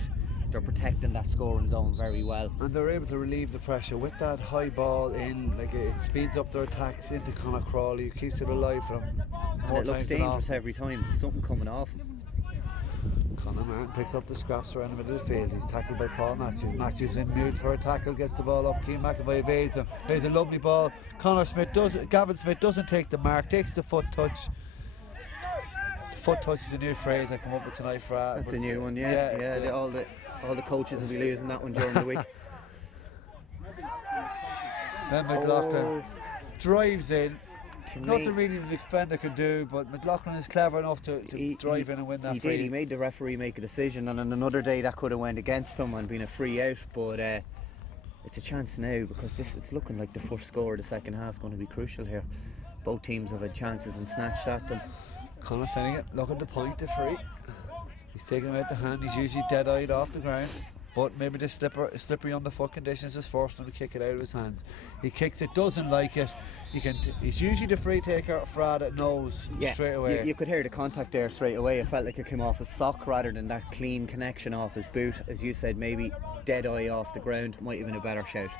They're protecting that scoring zone very well. And they're able to relieve the pressure with that high ball in. Like it speeds up their attacks into Conor Crawley. It keeps it alive for them. And it looks dangerous every time. There's something coming off him. Conor Martin picks up the scraps around the middle of the field. He's tackled by Paul Matthews. Matthews in mood for a tackle, gets the ball up. Keane McAvoy evades him. There's a lovely ball. Gavin Smith doesn't take the mark, takes the foot touch. Foot touch is a new phrase I come up with tonight for that's a new one, yeah. All the coaches will be losing that one during the week. Ben McLaughlin drives in. Nothing really the defender could do, but McLaughlin is clever enough to drive in and win that he free. He made the referee make a decision, and on another day that could have went against him and been a free out, but it's a chance now because it's looking like the first score of the second half is going to be crucial here. Both teams have had chances and snatched at them. Conor Finnegan, look at the point to free. He's taking him out the hand. He's usually dead-eyed off the ground, but maybe the slippery on the foot conditions has forced him to kick it out of his hands. He kicks it, doesn't like it. He's usually the free taker. Frad that knows straight away. You could hear the contact there straight away. It felt like it came off his sock rather than that clean connection off his boot. As you said, maybe dead-eye off the ground might have been a better shout.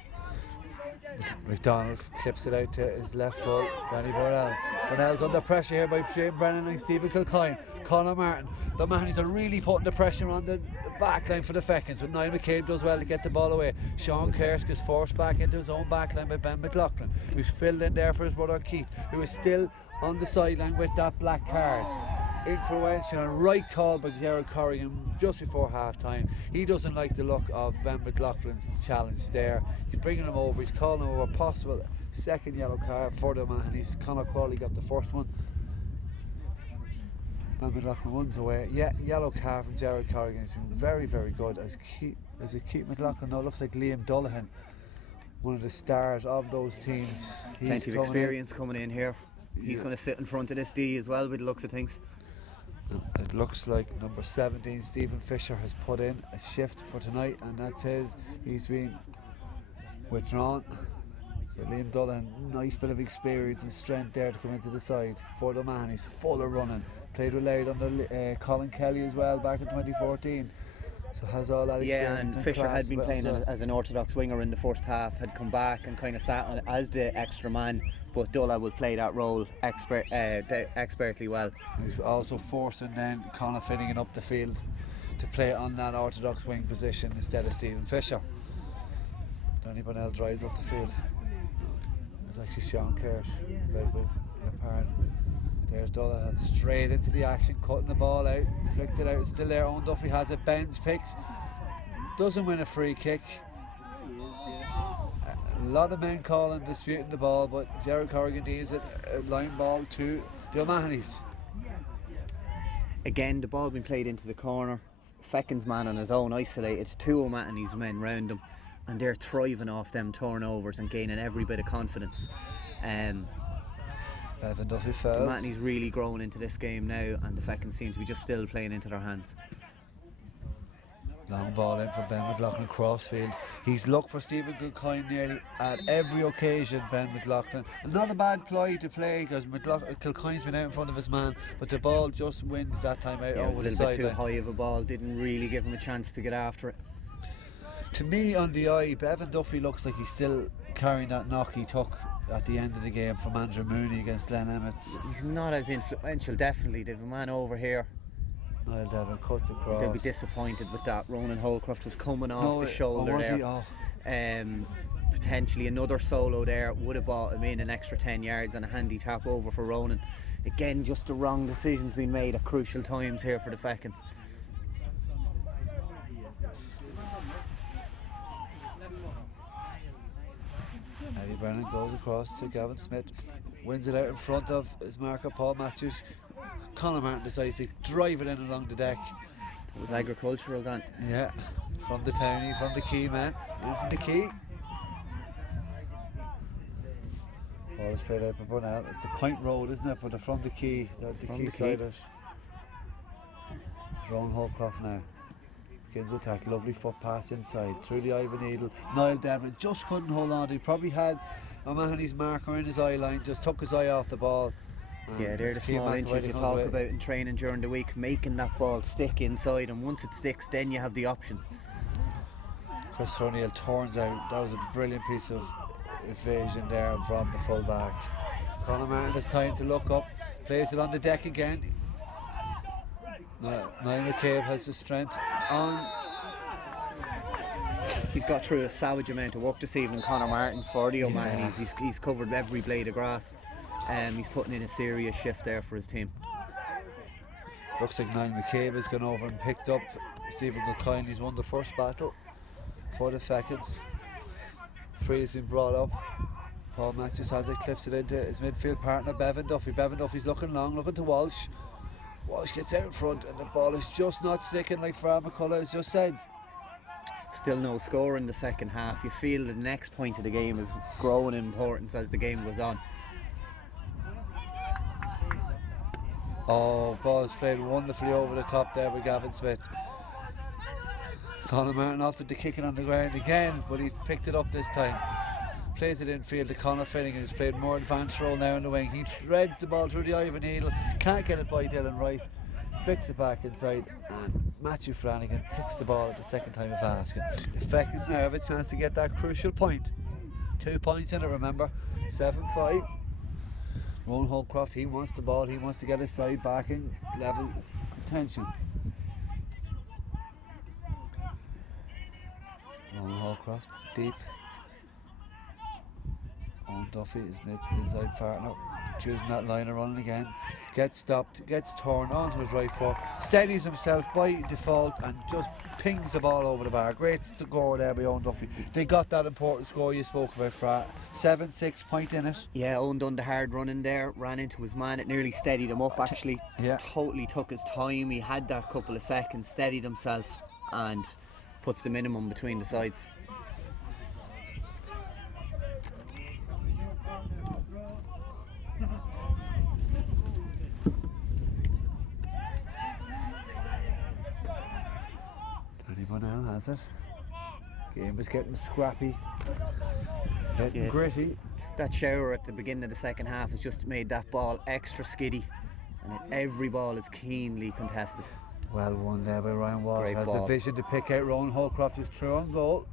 McDonald clips it out to his left foot. Danny Burrell. Burnell's under pressure here by Shane Brennan and Stephen Kilcoyne. Conor Martin. The Mahonys are really putting the pressure on the back line for the Fechins, but Niall McCabe does well to get the ball away. Sean Kerr gets forced back into his own back line by Ben McLaughlin, who's filled in there for his brother Keith, who is still on the sideline with that black card. Influential and right call by Gerald Corrigan just before half time. He doesn't like the look of Ben McLaughlin's challenge there. He's bringing him over, he's calling him over. Possible second yellow card for the Mahonys. Conor Crawley got the first one. Ben McLaughlin runs away. Yeah, yellow card from Gerald Corrigan. He's been very, very good. As it Keith McLaughlin now looks like Liam Dullahan, one of the stars of those teams. Plenty of experience coming in here. He's going to sit in front of this D as well with the looks of things. It looks like number 17 Stephen Fisher has put in a shift for tonight, and that's he's been withdrawn. So Liam Dullahan, nice bit of experience and strength there to come into the side for the man. He's full of running, played with Laird under Colin Kelly as well back in 2014, so has all that experience. Yeah, and Fisher had been playing as an orthodox winger in the first half, had come back and kind of sat on as the extra man, but Dulla will play that role expertly well. He's also forcing then Conor Finnegan up the field to play on that orthodox wing position instead of Stephen Fisher. Danny Burnell drives up the field. It's actually Sean Kerr, there's Dullahan straight into the action, cutting the ball out, flicked it out, it's still there. Owen Duffy has it, bends, picks, doesn't win a free kick. A lot of men calling, disputing the ball, but Gerald Corrigan deems it a line ball to the O'Mahonys. Again, the ball being played into the corner. Fechins man on his own, isolated, two O'Mahony's men round him, and they're thriving off them turnovers and gaining every bit of confidence. Bevan Duffy fouls. O'Mahony's really growing into this game now, and the Fechins seem to be just still playing into their hands. Long ball in for Ben McLaughlin, crossfield. He's looked for Stephen Goodkind nearly at every occasion, Ben McLaughlin. And not a bad ploy to play, because Kilcoyne's been out in front of his man, but the ball just wins that time out over the sideline. A little bit too high of a ball, didn't really give him a chance to get after it. To me, on the eye, Bevan Duffy looks like he's still carrying that knock he took at the end of the game from Andrew Mooney against Glen Emmets. He's not as influential, definitely. They've a man over here. Niall Devon cuts across. They'll be disappointed with that. Ronan Holcroft was coming off the shoulder there. Potentially another solo there would have bought him in an extra 10 yards and a handy tap over for Ronan. Again, just the wrong decisions being made at crucial times here for the Fechins. Eddie Brennan goes across to Gavin Smith, wins it out in front of his marker Paul Matthews. Conor Martin decides to drive it in along the deck. It was agricultural then. Yeah, from the townie, from the key man, in from the key. Ball is played out by Brunel. It's the Point Road, isn't it? But the from the key, the key side of it. It's Rowan Holcroft now. Begins the attack, lovely foot pass inside, through the eye of a needle. Niall Devlin just couldn't hold on. He probably had O'Mahony's marker in his eye line, just took his eye off the ball. Yeah, they're the small inches you talk about in training during the week, making that ball stick inside, and once it sticks then you have the options. Chris O'Neill turns out. That was a brilliant piece of evasion there from the full back. Conor Martin has time to look up, plays it on the deck again. Niall McCabe has the strength on. He's got through a savage amount of work this evening, Conor Martin, for the O'Mahonys. He's covered every blade of grass. He's putting in a serious shift there for his team. Looks like Niall McCabe has gone over and picked up Stephen Goodkind. He's won the first battle for the Fechins. Free has been brought up. Paul Matthews has it, clips it into his midfield partner Bevan Duffy. Bevan Duffy's looking long, looking to Walsh. Walsh gets out in front and the ball is just not sticking, like Farrah McCullough has just said. Still no score in the second half. You feel the next point of the game is growing in importance as the game goes on. Oh, ball's played wonderfully over the top there by Gavin Smith. Conor Martin opted to kick it on the ground again, but he picked it up this time. Plays it infield to Conor Finnegan, who's played more advanced role now in the wing. He threads the ball through the eye of a needle, can't get it by Dylan Rice, flicks it back inside, and Matthew Flanagan picks the ball at the second time of asking. The Fechins now have a chance to get that crucial point. 2 points in it, remember, 7-5. Rowan Holcroft, he wants the ball, he wants to get his side back in level contention. Rowan Holcroft, deep. Owen Duffy, his inside partner, choosing that line of running again. Gets stopped, gets torn onto his right foot, steadies himself by default and just pings the ball over the bar. Great score there by Owen Duffy. They got that important score you spoke about, Fra. 7-6 point in it. Yeah, Owen done the hard running there, ran into his man. It nearly steadied him up actually. Yeah. Totally took his time. He had that couple of seconds, steadied himself and puts the minimum between the sides. Brunel has it. Game is getting scrappy. It's getting gritty. That shower at the beginning of the second half has just made that ball extra skiddy, and every ball is keenly contested. Well won there by Ryan Walsh. Great has ball. The vision to pick out Rowan Holcroft is through on goal.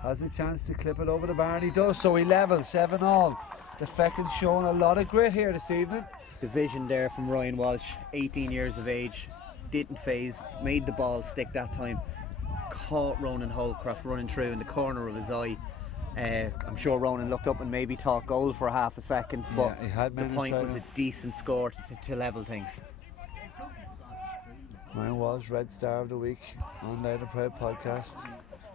Has a chance to clip it over the bar, and he does so. He levels 7-all. The Fechins showing a lot of grit here this evening. The vision there from Ryan Walsh, 18 years of age, didn't phase, made the ball stick that time. Caught Ronan Holcroft running through in the corner of his eye. I'm sure Ronan looked up and maybe thought goal for half a second, but the point was a decent score to level things. Ryan Walsh, Red Star of the Week on Loud and Proud podcast.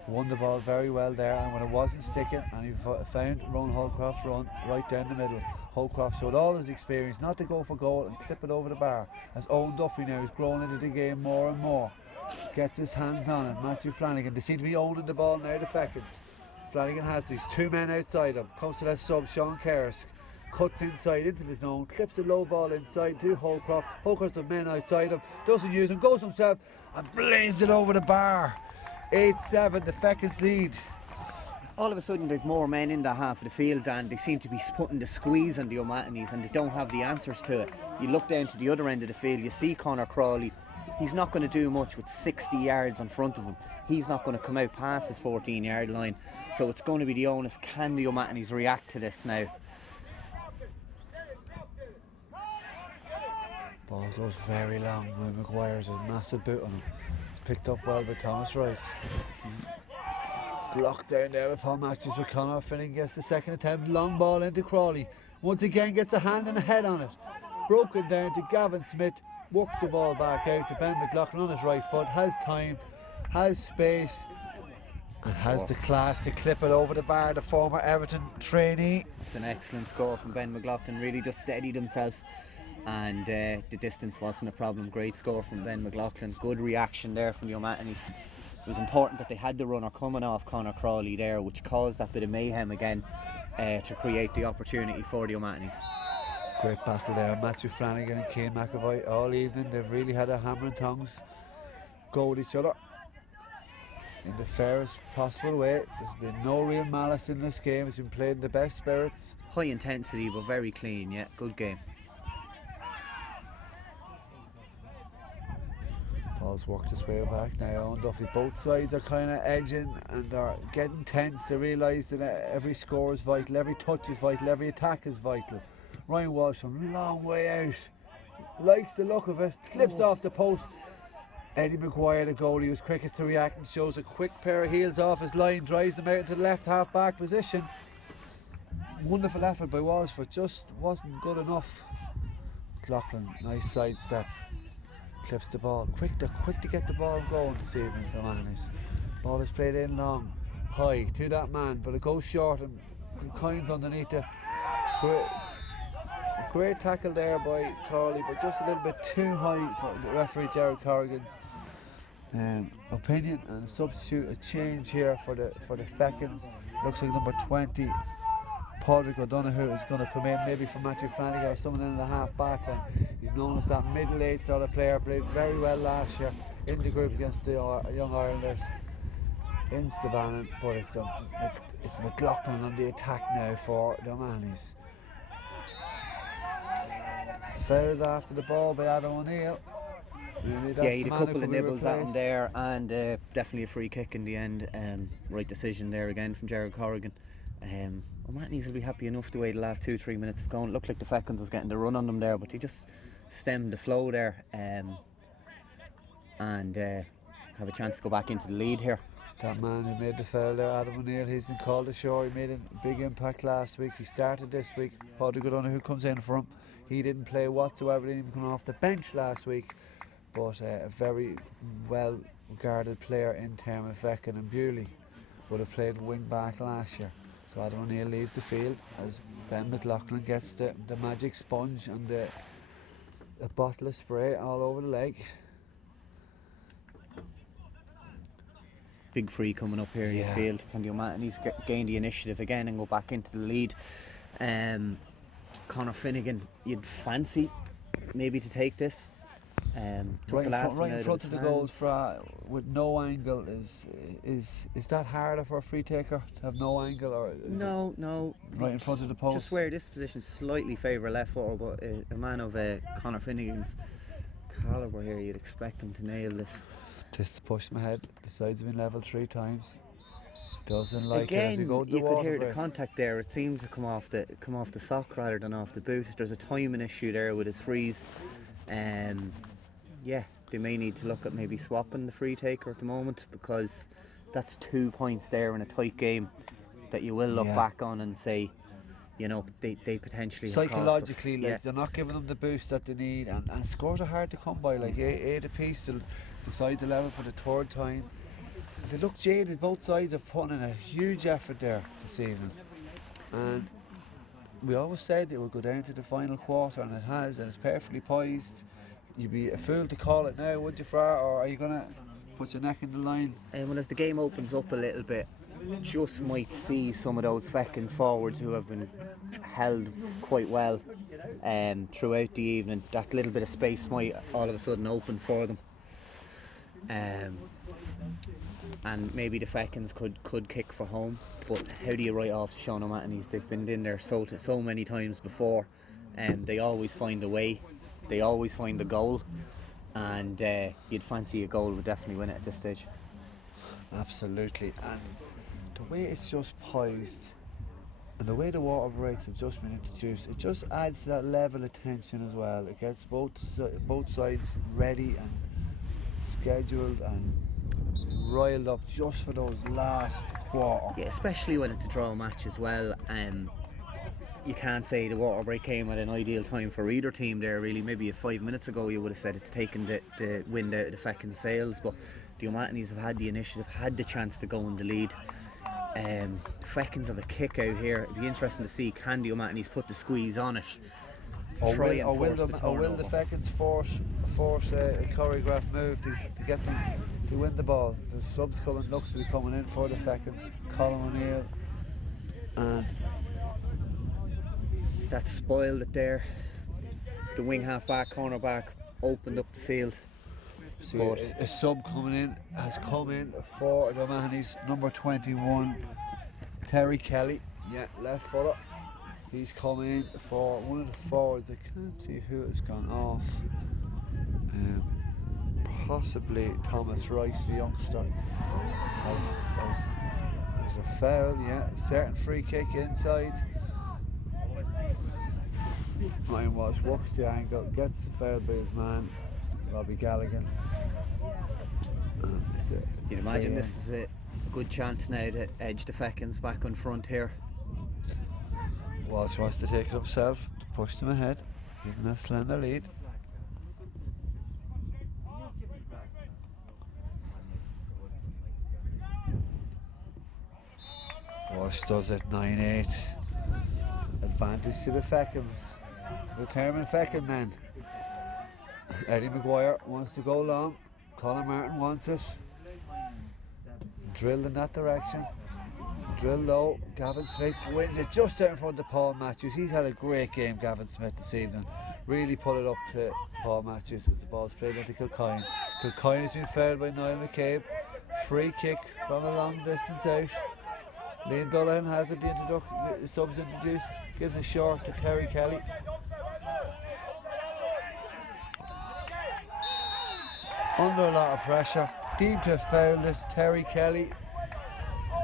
Won the ball very well there, and when it wasn't sticking and he found Ronan Holcroft's run right down the middle, Holcroft showed all his experience not to go for goal and clip it over the bar, as Owen Duffy now is growing into the game more and more. gets his hands on it. Matthew Flanagan, they seem to be owning the ball now, the Fechins. Flanagan has these two men outside him, comes to that sub, Sean Kerrisk, cuts inside into the zone, clips a low ball inside to Holcroft. Holcroft's have men outside him, doesn't use him, goes himself and blazes it over the bar. 8-7, the Fechins lead. All of a sudden they've more men in that half of the field and they seem to be putting the squeeze on the O'Mahonys and they don't have the answers to it. You look down to the other end of the field, you see Conor Crawley. He's not going to do much with 60 yards in front of him. He's not going to come out past his 14-yard line. So it's going to be the onus. Can the O'Mahonys react to this now? Ball goes very long. Maguire's a massive boot on him. It's picked up well by Thomas Rice. Blocked down there upon matches with Conor. Finnegan gets the second attempt. Long ball into Crawley. Once again gets a hand and a head on it. Broken down to Gavin Smith. Works the ball back out to Ben McLaughlin on his right foot. Has time, has space, and has the class to clip it over the bar. The former Everton trainee. It's an excellent score from Ben McLaughlin. Really just steadied himself. And the distance wasn't a problem. Great score from Ben McLaughlin. Good reaction there from the O'Mahonys. It was important that they had the runner coming off Conor Crawley there, which caused that bit of mayhem again to create the opportunity for the O'Mahonys. Great battle there. Matthew Flanagan and Cian McAvoy all evening. They've really had a hammer and tongs go with each other in the fairest possible way. There's been no real malice in this game. It's been played in the best spirits. High intensity but very clean, yeah, good game. Ball's worked his way back now. Owen Duffy. Both sides are kind of edging and are getting tense. They realise that every score is vital, every touch is vital, every attack is vital. Ryan Walsh from a long way out. Likes the look of it. Slips off the post. Eddie Maguire, the goalie, was quickest to react and shows a quick pair of heels off his line. Drives them out into the left half back position. Wonderful effort by Walsh, but just wasn't good enough. McLaughlin, nice sidestep. Clips the ball. They're quick to get the ball going this evening, the O'Mahonys. Ball is played in long, high to that man, but it goes short and Kynes underneath it. Great tackle there by Crawley, but just a little bit too high for the referee Gerald Corrigan's opinion. And a substitute, a change here for the Fechins. Looks like number 20, Padraig O'Donoghue, is going to come in, maybe from Matthew Flanagan or someone in the half back line. He's known as that middle-aged sort of player. Played very well last year in the group against the Young Irelanders in Stabannon, but it's McLaughlin on the attack now for the O'Mahonys. Fouled after the ball by Adam O'Neill. Really, yeah, he had a couple of nibbles at him there, and definitely a free kick in the end. Right decision there again from Gerald Corrigan. O'Mahonys will be happy enough the way the last 2-3 minutes have gone. It looked like the Fechins was getting the run on them there, but he just stemmed the flow there and have a chance to go back into the lead here. That man who made the foul there, Adam O'Neill, he's been called ashore. He made a big impact last week. He started this week. Padraig O'Donoghue comes in for him. He didn't play whatsoever, didn't even come off the bench last week, but a very well regarded player in term of Fechin, and Bewley would have played wing back last year. So Adam O'Neill leaves the field as Ben McLaughlin gets the magic sponge and a bottle of spray all over the leg. Big free coming up here in the field. Can the O'Mahonys gain the initiative again and go back into the lead? Conor Finnegan, you'd fancy maybe to take this. Right in front of the goals with no angle. Is that harder for a free taker to have no angle, or no right in front of the post? Just where this position slightly favour left footer, but a man of Conor Finnegan's calibre here, you'd expect him to nail this. Just to push him ahead. The sides have been levelled 3 times. Doesn't like again, it as we go to the you water could hear break. the contact there. It seemed to come off the sock rather than off the boot. There's a timing issue there with his freeze. Yeah, they may need to look at maybe swapping the free taker at the moment, because that's 2 points there in a tight game that you will look back on and say, you know, they potentially psychologically, like they're not giving them the boost that they need, and scores are hard to come by, like 8 apiece. The sides are level for the 3rd time. They look jaded. Both sides are putting in a huge effort there this evening, and we always said it would go down to the final quarter, and it has, and it's perfectly poised. You'd be a fool to call it now, would you, Fra? Or are you gonna put your neck in the line. And when as the game opens up a little bit, just might see some of those Fechins forwards who have been held quite well throughout the evening. That little bit of space might all of a sudden open for them. And maybe the Fechins could kick for home, but how do you write off the Sean O'Mahony's? They've been in there so many times before, and they always find a way, they always find a goal, and you'd fancy a goal would definitely win it at this stage. Absolutely, and the way it's just poised and the way the water breaks have just been introduced, it just adds to that level of tension as well. It gets both sides ready and scheduled and riled up just for those last quarter. Yeah, especially when it's a draw match as well. You can't say the water break came at an ideal time for either team there really. Maybe 5 minutes ago you would have said it's taken the wind out of the Fechins sails, but the O'Mahonys have had the initiative, had the chance to go in the lead. The Fechins have a kick out here. It'd be interesting to see, can the O'Mahonys put the squeeze on it? Or will the Fechins force a choreographed move to get them to win the ball? The subs looks to be coming in for the Fechins. Colin O'Neill, and that spoiled it there. The wing half back, corner back opened up the field. See, a sub has come in for the O'Mahony's, number 21, Terry Kelly. Yeah, left footer. He's come in for one of the forwards. I can't see who has gone off. Possibly Thomas Rice, the youngster. There's a foul, yeah. Certain free kick inside. Ryan Walsh works the angle, gets fouled by his man, Robbie Galligan. Can you imagine this is a good chance now to edge the Fechins back on front here? Walsh wants to take it himself, to push them ahead, giving a slender lead. Walsh does it, 9-8. Advantage to the Fechins. Determined Fechin men. Eddie Maguire wants to go long. Colin Martin wants it. Drilled in that direction. Drill low. Gavin Smith wins it just out in front of Paul Matthews. He's had a great game, Gavin Smith, this evening. Really put it up to Paul Matthews as the ball's played into Kilcoyne. Kilcoyne has been fouled by Niall McCabe. Free kick from a long distance out. Liam Dullahan has it, the subs introduced, gives a short to Terry Kelly. Under a lot of pressure, deemed to have fouled it, Terry Kelly.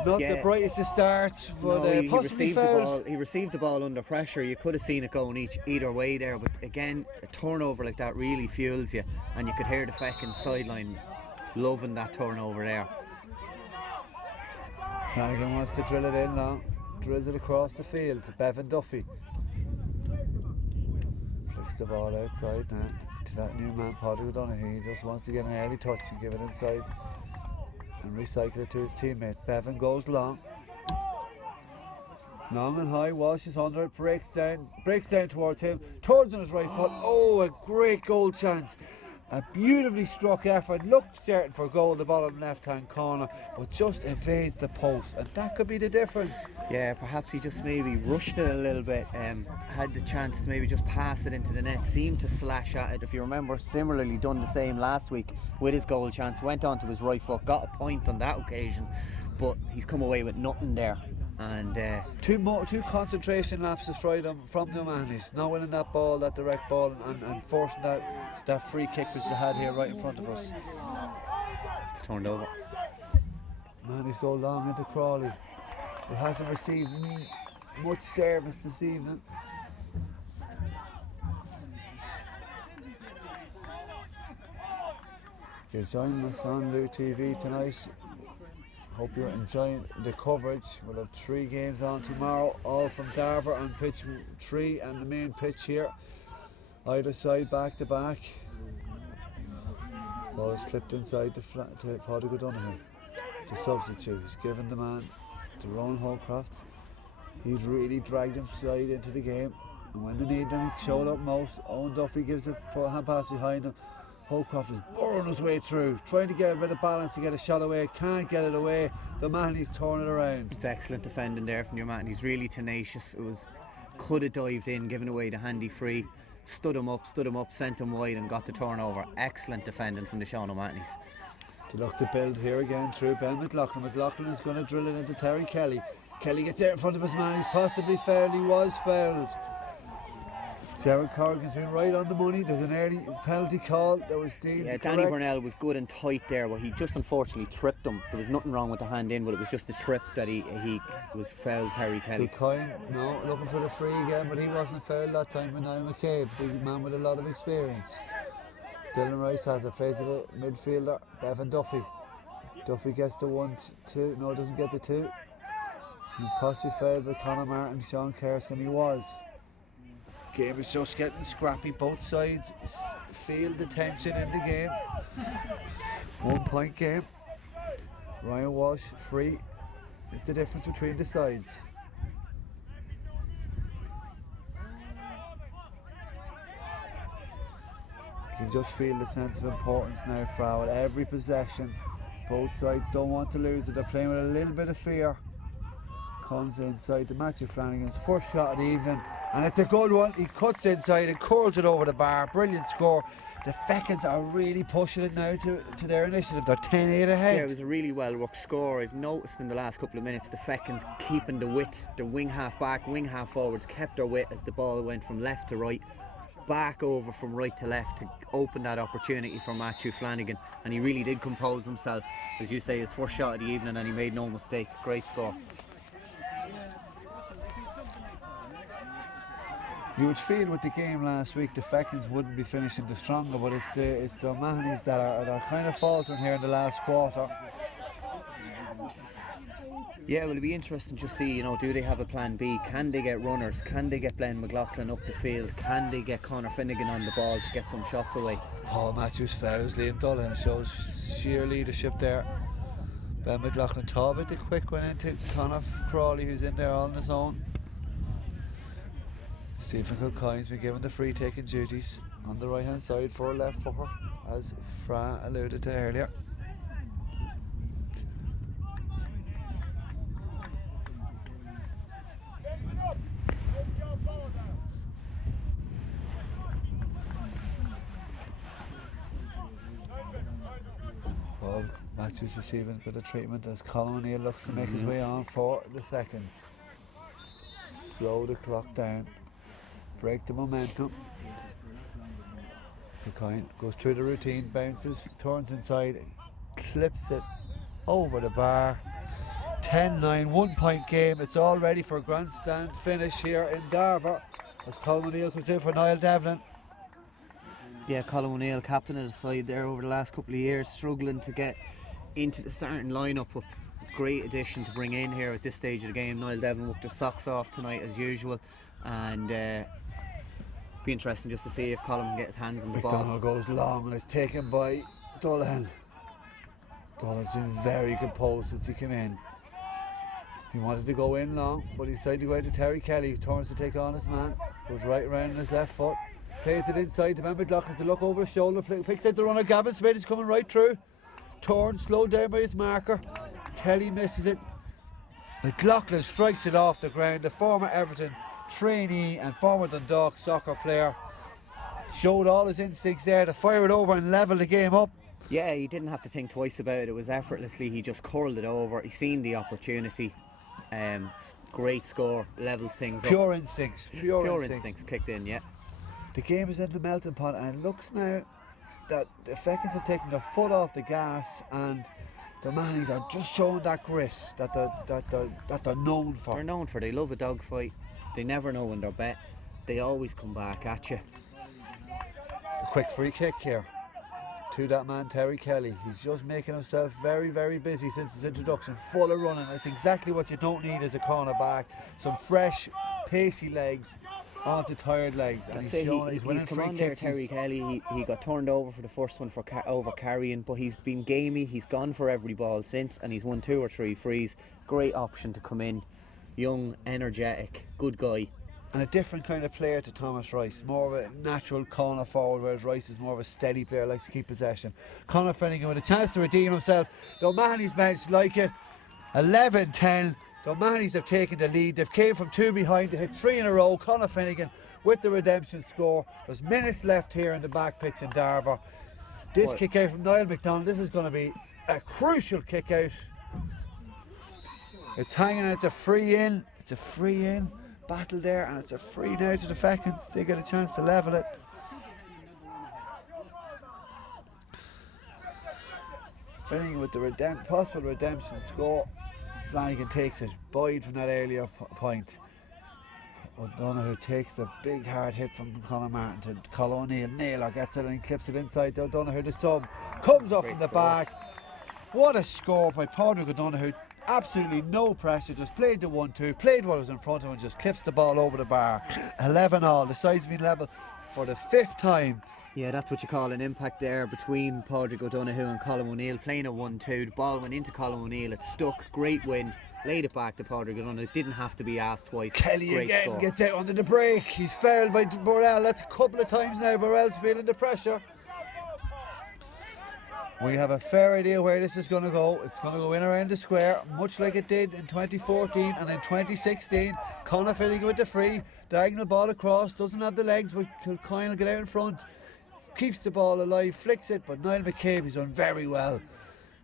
Not the brightest of starts, but no, possibly fouled. He received the ball under pressure. You could have seen it going either way there, but again, a turnover like that really fuels you, and you could hear the Fechins sideline loving that turnover there. Flanagan wants to drill it in long, drills it across the field to Bevan Duffy. Flicks the ball outside now to that new man, Paddy O'Donoghue. He just wants to get an early touch and give it inside and recycle it to his teammate. Bevan goes long. Long and high, Walsh is under it, breaks down towards him, turns on his right foot. Oh, a great goal chance. A beautifully struck effort, looked certain for goal, the bottom left hand corner, but just evades the post, and that could be the difference. Yeah, perhaps he just maybe rushed it a little bit, had the chance to maybe just pass it into the net, seemed to slash at it. If you remember, similarly done the same last week with his goal chance, went onto his right foot, got a point on that occasion, but he's come away with nothing there. And two concentration lapses from the O'Mahonys, not winning that ball, that direct ball, and forcing that free kick which they had here right in front of us. It's turned over. O'Mahonys go long into Crawley. He hasn't received much service this evening. You're joining us on Lou TV tonight. Hope you're enjoying the coverage. We'll have 3 games on tomorrow, all from Darver on pitch 3 and the main pitch here. Either side, back to back. Ball is clipped inside to Paddy O'Donoghue to substitute. He's given the man to Rowan Holcroft. He's really dragged him side into the game, and when they need him, he showed up most. Owen Duffy gives a hand pass behind him. Holcroft is burrowing his way through, trying to get a bit of balance to get a shot away, can't get it away. The Mahoney's torn it around. It's excellent defending there from your man. He's really tenacious. Could have dived in, given away the handy free, stood him up, sent him wide and got the turnover. Excellent defending from the Sean O'Mahony's. To look to build here again through Ben McLaughlin. McLaughlin is going to drill it into Terry Kelly. Kelly gets there in front of his man. He's possibly fouled. He was fouled. Jared Corrigan's been right on the money. There's an early penalty call that was deemed correct. Danny Burnell was good and tight there, but he just unfortunately tripped him. There was nothing wrong with the hand in, but it was just a trip that he was fouled, Terry Kelly. Kilcoyne, no, looking for the free again, but he wasn't fouled that time with Niall McCabe, big man with a lot of experience. Dylan Rice has it, plays it at midfielder, Bevan Duffy. Duffy gets the 1-2, no, doesn't get the 2. He possibly failed by Conor Martin, Sean Kerrigan, he was. Game is just getting scrappy, both sides feel the tension in the game. 1 point game. Ryan Walsh free is the difference between the sides. You can just feel the sense of importance now, Frowell. Every possession, both sides don't want to lose it. They're playing with a little bit of fear. Comes inside to Matthew Flanagan's first shot of the evening, and it's a good one. He cuts inside and curls it over the bar. Brilliant score. The Fechins are really pushing it now to their initiative. They're 10-8 ahead. Yeah, it was a really well worked score. I've noticed in the last couple of minutes the Fechins keeping the width. The wing half back, wing half forwards kept their width as the ball went from left to right, back over from right to left to open that opportunity for Matthew Flanagan, and he really did compose himself. As you say, his first shot of the evening, and he made no mistake. Great score. You would feel with the game last week the Fechins wouldn't be finishing the stronger, but it's the O'Mahony's that are kind of faltering here in the last quarter. Yeah, well, it'll be interesting to see, you know, do they have a plan B? Can they get runners? Can they get Glenn McLaughlin up the field? Can they get Conor Finnegan on the ball to get some shots away? Paul Matthews fouls, Liam Dullahan shows sheer leadership there. Ben McLaughlin thought a bit quick, went into Conor Crawley, who's in there on his own. Stephen Kilcoyne's been given the free taking duties on the right hand side for a left footer, as Fra alluded to earlier. Well, Matthews receiving a bit of treatment as Colin O'Neill looks to make his way on for the seconds. Slow the clock down. Break the momentum. Kilcoyne goes through the routine, bounces, turns inside, clips it over the bar. 10-9, 1 point game. It's all ready for a grandstand finish here in Darver as Colin O'Neill comes in for Niall Devlin. Yeah, Colin O'Neill, captain of the side there over the last couple of years, struggling to get into the starting lineup. A great addition to bring in here at this stage of the game. Niall Devlin worked their socks off tonight as usual, and be interesting just to see if Colin can get his hands on the ball. McDonald goes long and is taken by Dullahan. Dullahan's been very composed since he came in. He wanted to go in long, but he decided to go out to Terry Kelly, who turns to take on his man, goes right round on his left foot, plays it inside to Ben McLaughlin to look over his shoulder, picks out the runner. Gavin Smith is coming right through. Turns, slowed down by his marker. Kelly misses it. McLaughlin strikes it off the ground. The former Everton trainee and former Dundalk soccer player showed all his instincts there to fire it over and level the game up. Yeah, he didn't have to think twice about it. It was effortlessly, he just curled it over. He seen the opportunity. Great score, levels things Pure up. instincts. Pure instincts kicked in, yeah. The game is in the melting pot, and it looks now that the Fechins have taken their foot off the gas, and the Mahoney's are just showing that grit that they're known for. They're known for. They love a dogfight. They never know when they're bet. They always come back at you. A quick free kick here to that man Terry Kelly. He's just making himself very, very busy since his introduction. Full of running. That's exactly what you don't need as a cornerback. Some fresh, pacey legs onto tired legs. And he's showing he's winning come free on there, kicks. Terry Kelly. He got turned over for the first one for over carrying, but he's been gamey. He's gone for every ball since, and he's won 2 or 3 frees. Great option to come in. Young, energetic, good guy. and a different kind of player to Thomas Rice. More of a natural corner forward, whereas Rice is more of a steady player, likes to keep possession. Conor Finnegan with a chance to redeem himself. The O'Mahony's bench like it. 11-10. The O'Mahony's have taken the lead. They've came from 2 behind. They hit 3 in a row. Conor Finnegan with the redemption score. There's minutes left here in the back pitch in Darver. This kick out from Niall McDonald. This is going to be a crucial kick out. It's hanging and it's a free in. It's a free in. Battle there, and it's a free now to the Fechins. They get a chance to level it. Finnegan with the possible redemption score. Flanagan takes it wide from that earlier point. O'Donoghue takes the big hard hit from Conor Martin to Colin O'Neill. Naylor gets it and clips it inside to O'Donoghue. The sub comes up from the back. What a score by Padraig O'Donoghue. Absolutely no pressure, just played the 1-2, played what was in front of him and just clips the ball over the bar. 11-all, the sides have been level for the 5th time. Yeah, that's what you call an impact there between Padraig O'Donoghue and Colin O'Neill, playing a 1-2. The ball went into Colin O'Neill, it stuck, great win, laid it back to Padraig O'Donoghue, didn't have to be asked twice. Kelly great again score. Gets out under the break, he's fouled by Burrell. That's a couple of times now. Burrell's feeling the pressure. We have a fair idea where this is going to go. It's going to go in around the square, much like it did in 2014 and in 2016. Conor Finnegan with the free, diagonal ball across, doesn't have the legs, but Kilcoyne will get out in front, keeps the ball alive, flicks it, but Niall McCabe has done very well.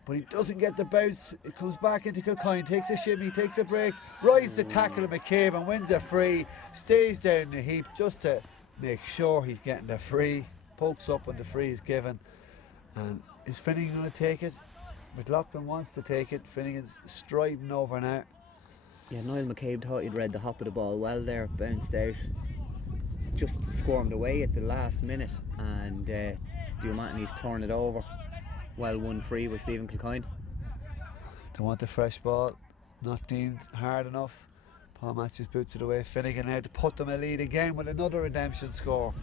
But he doesn't get the bounce. It comes back into Kilcoyne, takes a shimmy, takes a break, rides the tackle of McCabe and wins a free, stays down the heap just to make sure he's getting the free, pokes up when the free is given. And is Finnegan going to take it? McLaughlin wants to take it. Finnegan's striding over now. Yeah, Niall McCabe thought he'd read the hop of the ball well there, bounced out, just squirmed away at the last minute, and the O'Mahony's torn it over. Well won free by Stephen Kilcoyne. They want the fresh ball, not deemed hard enough. Paul Matthews boots it away. Finnegan now to put them a lead again with another redemption score.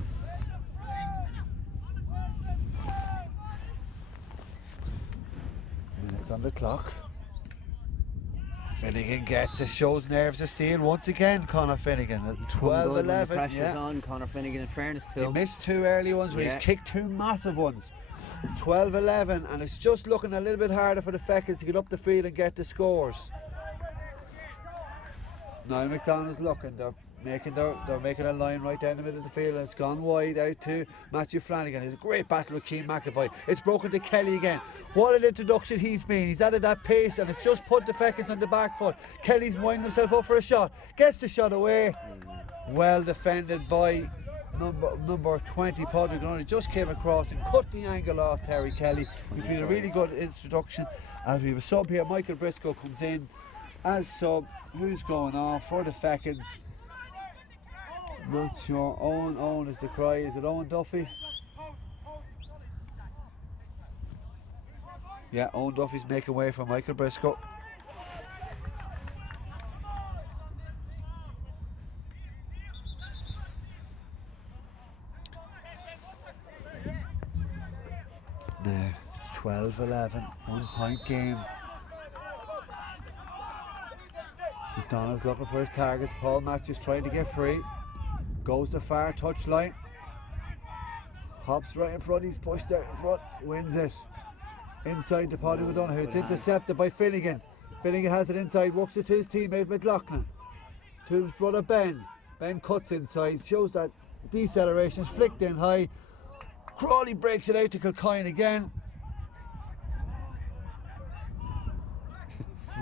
Minutes on the clock. Finnegan gets it, shows nerves of steel once again. Conor Finnegan at 12-11. Pressure's on Conor Finnegan, in fairness to him. He missed 2 early ones, but he's kicked 2 massive ones. 12-11, and it's just looking a little bit harder for the Fechins to get up the field and get the scores. Niall McDonald's looking. They're making a line right down the middle of the field, and it's gone wide out to Matthew Flanagan. It's a great battle with Keane McAvoy. It's broken to Kelly again. What an introduction he's been. He's added that pace, and it's just put the Fechins on the back foot. Kelly's winding himself up for a shot. Gets the shot away. Well defended by number 20, Padraig O'Donoghue. Just came across and cut the angle off Terry Kelly. It's been a really good introduction. As we have a sub here, Michael Briscoe comes in as sub. Who's going off for the Fechins? Not sure. Owen is the cry. Is it Owen Duffy? Yeah, Owen Duffy's making way for Michael Briscoe. Now, 12-11, 1 point game. McDonald's looking for his targets. Paul Matthews trying to get free. Goes the far touchline. Hops right in front. He's pushed out in front. Wins it. Inside to Padraig O'Donoghue. It's intercepted by Finnegan. Finnegan has it inside. Works it to his teammate McLaughlin. To his brother Ben. Ben cuts inside. Shows that deceleration. Flicked in high. Crawley breaks it out to Kilcoyne again.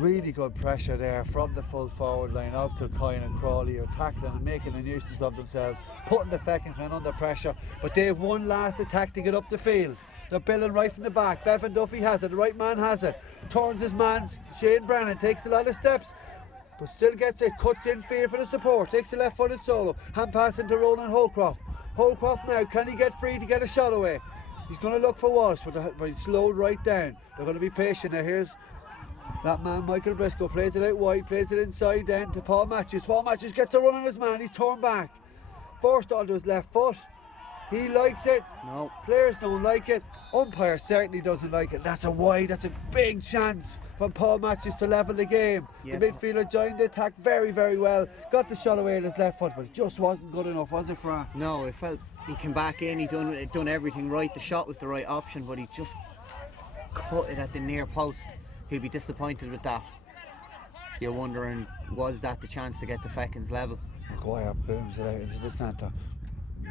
Really good pressure there from the full forward line of Kilcoyne and Crawley, are tackling and making a nuisance of themselves, putting the Fechins men under pressure, but they have one last attack to get up the field. They're building right from the back. Bevan Duffy has it, the right man has it, turns his man, Shane Brennan takes a lot of steps, but still gets it, cuts in field for the support, takes the left footed solo, hand pass into Ronan Holcroft. Holcroft now, can he get free to get a shot away? He's going to look for Walsh, but he's slowed right down. They're going to be patient now. Here's that man, Michael Briscoe, plays it out wide, plays it inside then to Paul Matthews. Paul Matthews gets a run on his man, he's torn back. Forced onto his left foot. He likes it. No. Players don't like it. Umpire certainly doesn't like it. That's a wide. That's a big chance for Paul Matthews to level the game. Yeah. The midfielder joined the attack very, very well. Got the shot away with his left foot, but it just wasn't good enough, was it, Fra? No, it felt he came back in. He done everything right. The shot was the right option, but he just cut it at the near post. He'll be disappointed with that. You're wondering, was that the chance to get the Fechins level? Maguire booms it out into the centre.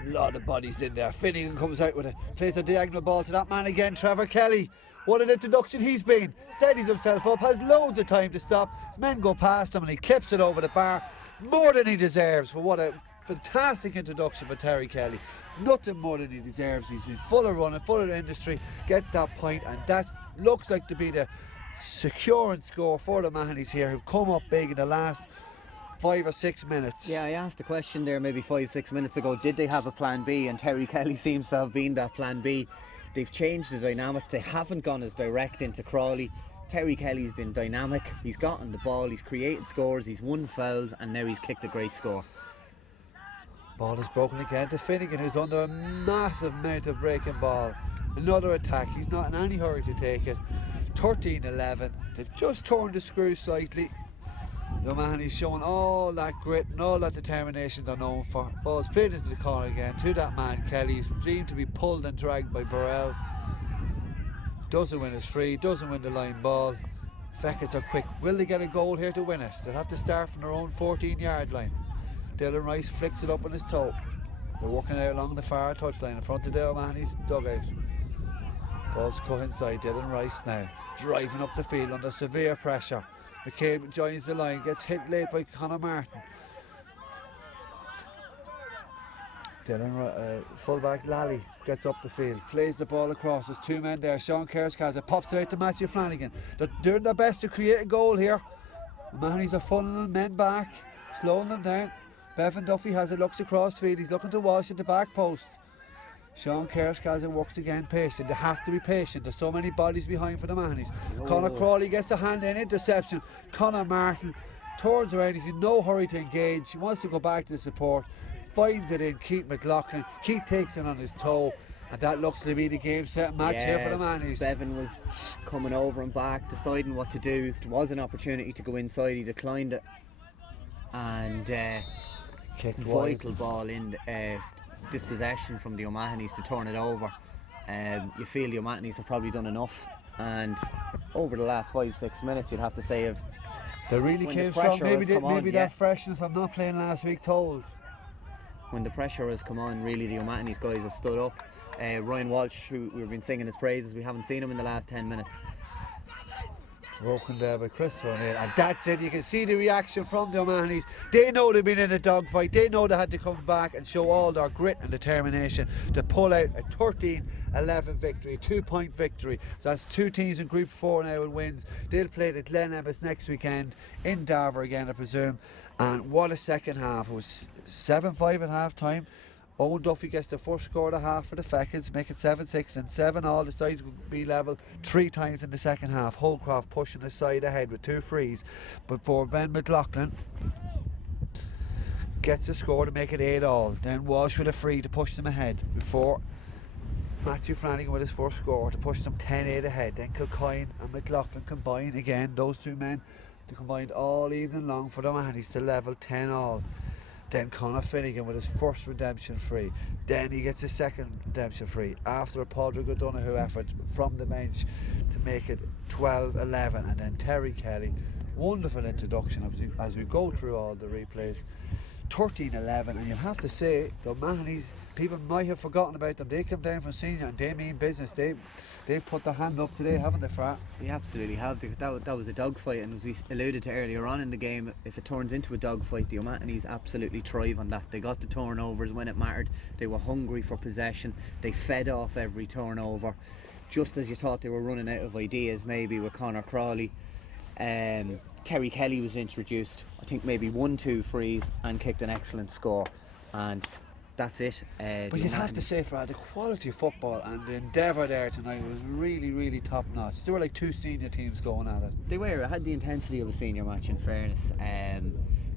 A lot of bodies in there. Finnegan comes out with it. Plays a diagonal ball to that man again, Trevor Kelly. What an introduction he's been. Steadies himself up, has loads of time to stop. His men go past him and he clips it over the bar. More than he deserves for what a fantastic introduction for Terry Kelly. Nothing more than he deserves. He's in full of running, full of industry, gets that point, and that looks like to be the securing score for the Mahonys here, who've come up big in the last 5 or 6 minutes. Yeah, I asked the question there maybe 5-6 minutes ago, did they have a plan B? And Terry Kelly seems to have been that plan B. They've changed the dynamic. They haven't gone as direct into Crawley. Terry Kelly's been dynamic. He's gotten the ball, he's created scores, he's won fouls, and now he's kicked a great score. Ball is broken again to Finnegan, who's under a massive amount of breaking ball. Another attack. He's not in any hurry to take it. 13-11. They've just torn the screw slightly. The Mahonys showing all that grit and all that determination they're known for. Ball's played into the corner again to that man Kelly. Seemed to be pulled and dragged by Burrell. Doesn't win his free, doesn't win the line ball. Fechins are quick. Will they get a goal here to win it? They'll have to start from their own 14-yard line. Dylan Rice flicks it up on his toe. They're working out along the far touchline in front of the Mahonys dugout. Ball's cut inside. Dylan Rice now driving up the field under severe pressure. McCabe joins the line, gets hit late by Conor Martin. Dylan, fullback Lally gets up the field, plays the ball across. There's 2 men there. Sean Kerskaza pops it out to Matthew Flanagan. They're doing their best to create a goal here. The Mahonys are funneling men back, slowing them down. Bevan Duffy has it, looks across field. He's looking to Walsh at the back post. Sean Kerskaza works again, patient. They have to be patient. There's so many bodies behind for the Mahonys. Conor Crawley gets a hand in, interception. Conor Martin turns around. He's in no hurry to engage. He wants to go back to the support. Finds it in Keith McLaughlin. Keith takes it on his toe. And that looks to be the game set match here for the Mahonys. Bevan was coming over and back, deciding what to do. There was an opportunity to go inside. He declined it. And kicked vital ball in dispossession from the O'Mahonys to turn it over. You feel the O'Mahonys have probably done enough, and over the last 5-6 minutes you'd have to say they really came strong. Maybe that freshness of not playing last week told. When the pressure has come on, really the O'Mahonys guys have stood up. Ryan Walsh, who we've been singing his praises, we haven't seen him in the last 10 minutes. Broken there by Christopher O'Neill, and that's it. You can see the reaction from the O'Mahonys. They know they've been in a dogfight. They know they had to come back and show all their grit and determination to pull out a 13-11 victory, 2-point victory. So that's 2 teams in Group 4 now with wins. They'll play the Glen Ebbets next weekend in Darver again, I presume. And what a second half. It was 7-5 at half time. Owen Duffy gets the first score of the half for the Fechins, make it 7-6, and 7-all. The sides will be level 3 times in the second half. Holcroft pushing the side ahead with 2 frees, but for Ben McLaughlin gets a score to make it 8-all. Then Walsh with a free to push them ahead before Matthew Flanagan with his first score to push them 10-8 ahead. Then Kilcoyne and McLaughlin combine again, those 2 men to combine all evening long for the Mahonys to level 10-all. Then Conor Finnegan with his first redemption free. Then he gets his second redemption free after a Padraig O'Donoghue effort from the bench to make it 12-11. And then Terry Kelly, wonderful introduction as we go through all the replays. 13-11, and you'll have to say the Mahonys, people might have forgotten about them. They come down from senior and they mean business. They've put their hand up today, haven't they, Frat? They absolutely have. That was a dogfight, and as we alluded to earlier on in the game, if it turns into a dogfight, the O'Mahonys absolutely thrive on that. They got the turnovers when it mattered. They were hungry for possession. They fed off every turnover. Just as you thought they were running out of ideas, maybe with Conor Crawley. Terry Kelly was introduced, I think maybe 1-2 frees and kicked an excellent score, and that's it. But you'd have to say, for the quality of football and the endeavour there tonight was really, really top notch. There were like 2 senior teams going at it. They were. It had the intensity of a senior match, in fairness.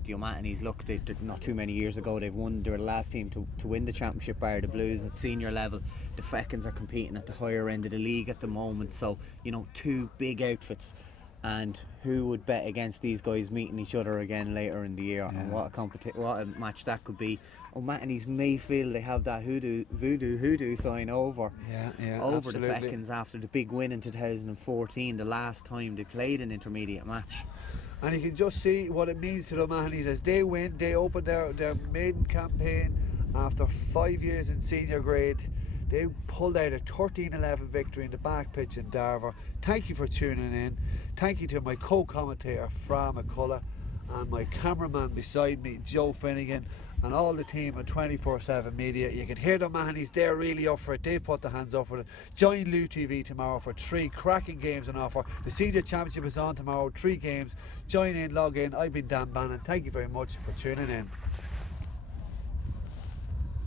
the O'Mahony's, look, not too many years ago they were the last team to win the championship bar the Blues at senior level. The Fechins are competing at the higher end of the league at the moment, so you know, two big outfits. And who would bet against these guys meeting each other again later in the year? And what a match that could be. O'Mahony's may feel they have that hoodoo sign over over absolutely. the Fechins after the big win in 2014, the last time they played an intermediate match. And you can just see what it means to the O'Mahony's as they win. They open their maiden campaign after 5 years in senior grade. They pulled out a 13-11 victory in the back pitch in Darver. Thank you for tuning in. Thank you to my co-commentator Fra McCullough and my cameraman beside me, Joe Finnegan, and all the team at 24/7 Media. You can hear the O'Mahony's, they're really up for it. They've put their hands up for it. Join Lou TV tomorrow for 3 cracking games on offer. The Senior Championship is on tomorrow, 3 games. Join in, log in. I've been Dan Bannon. Thank you very much for tuning in.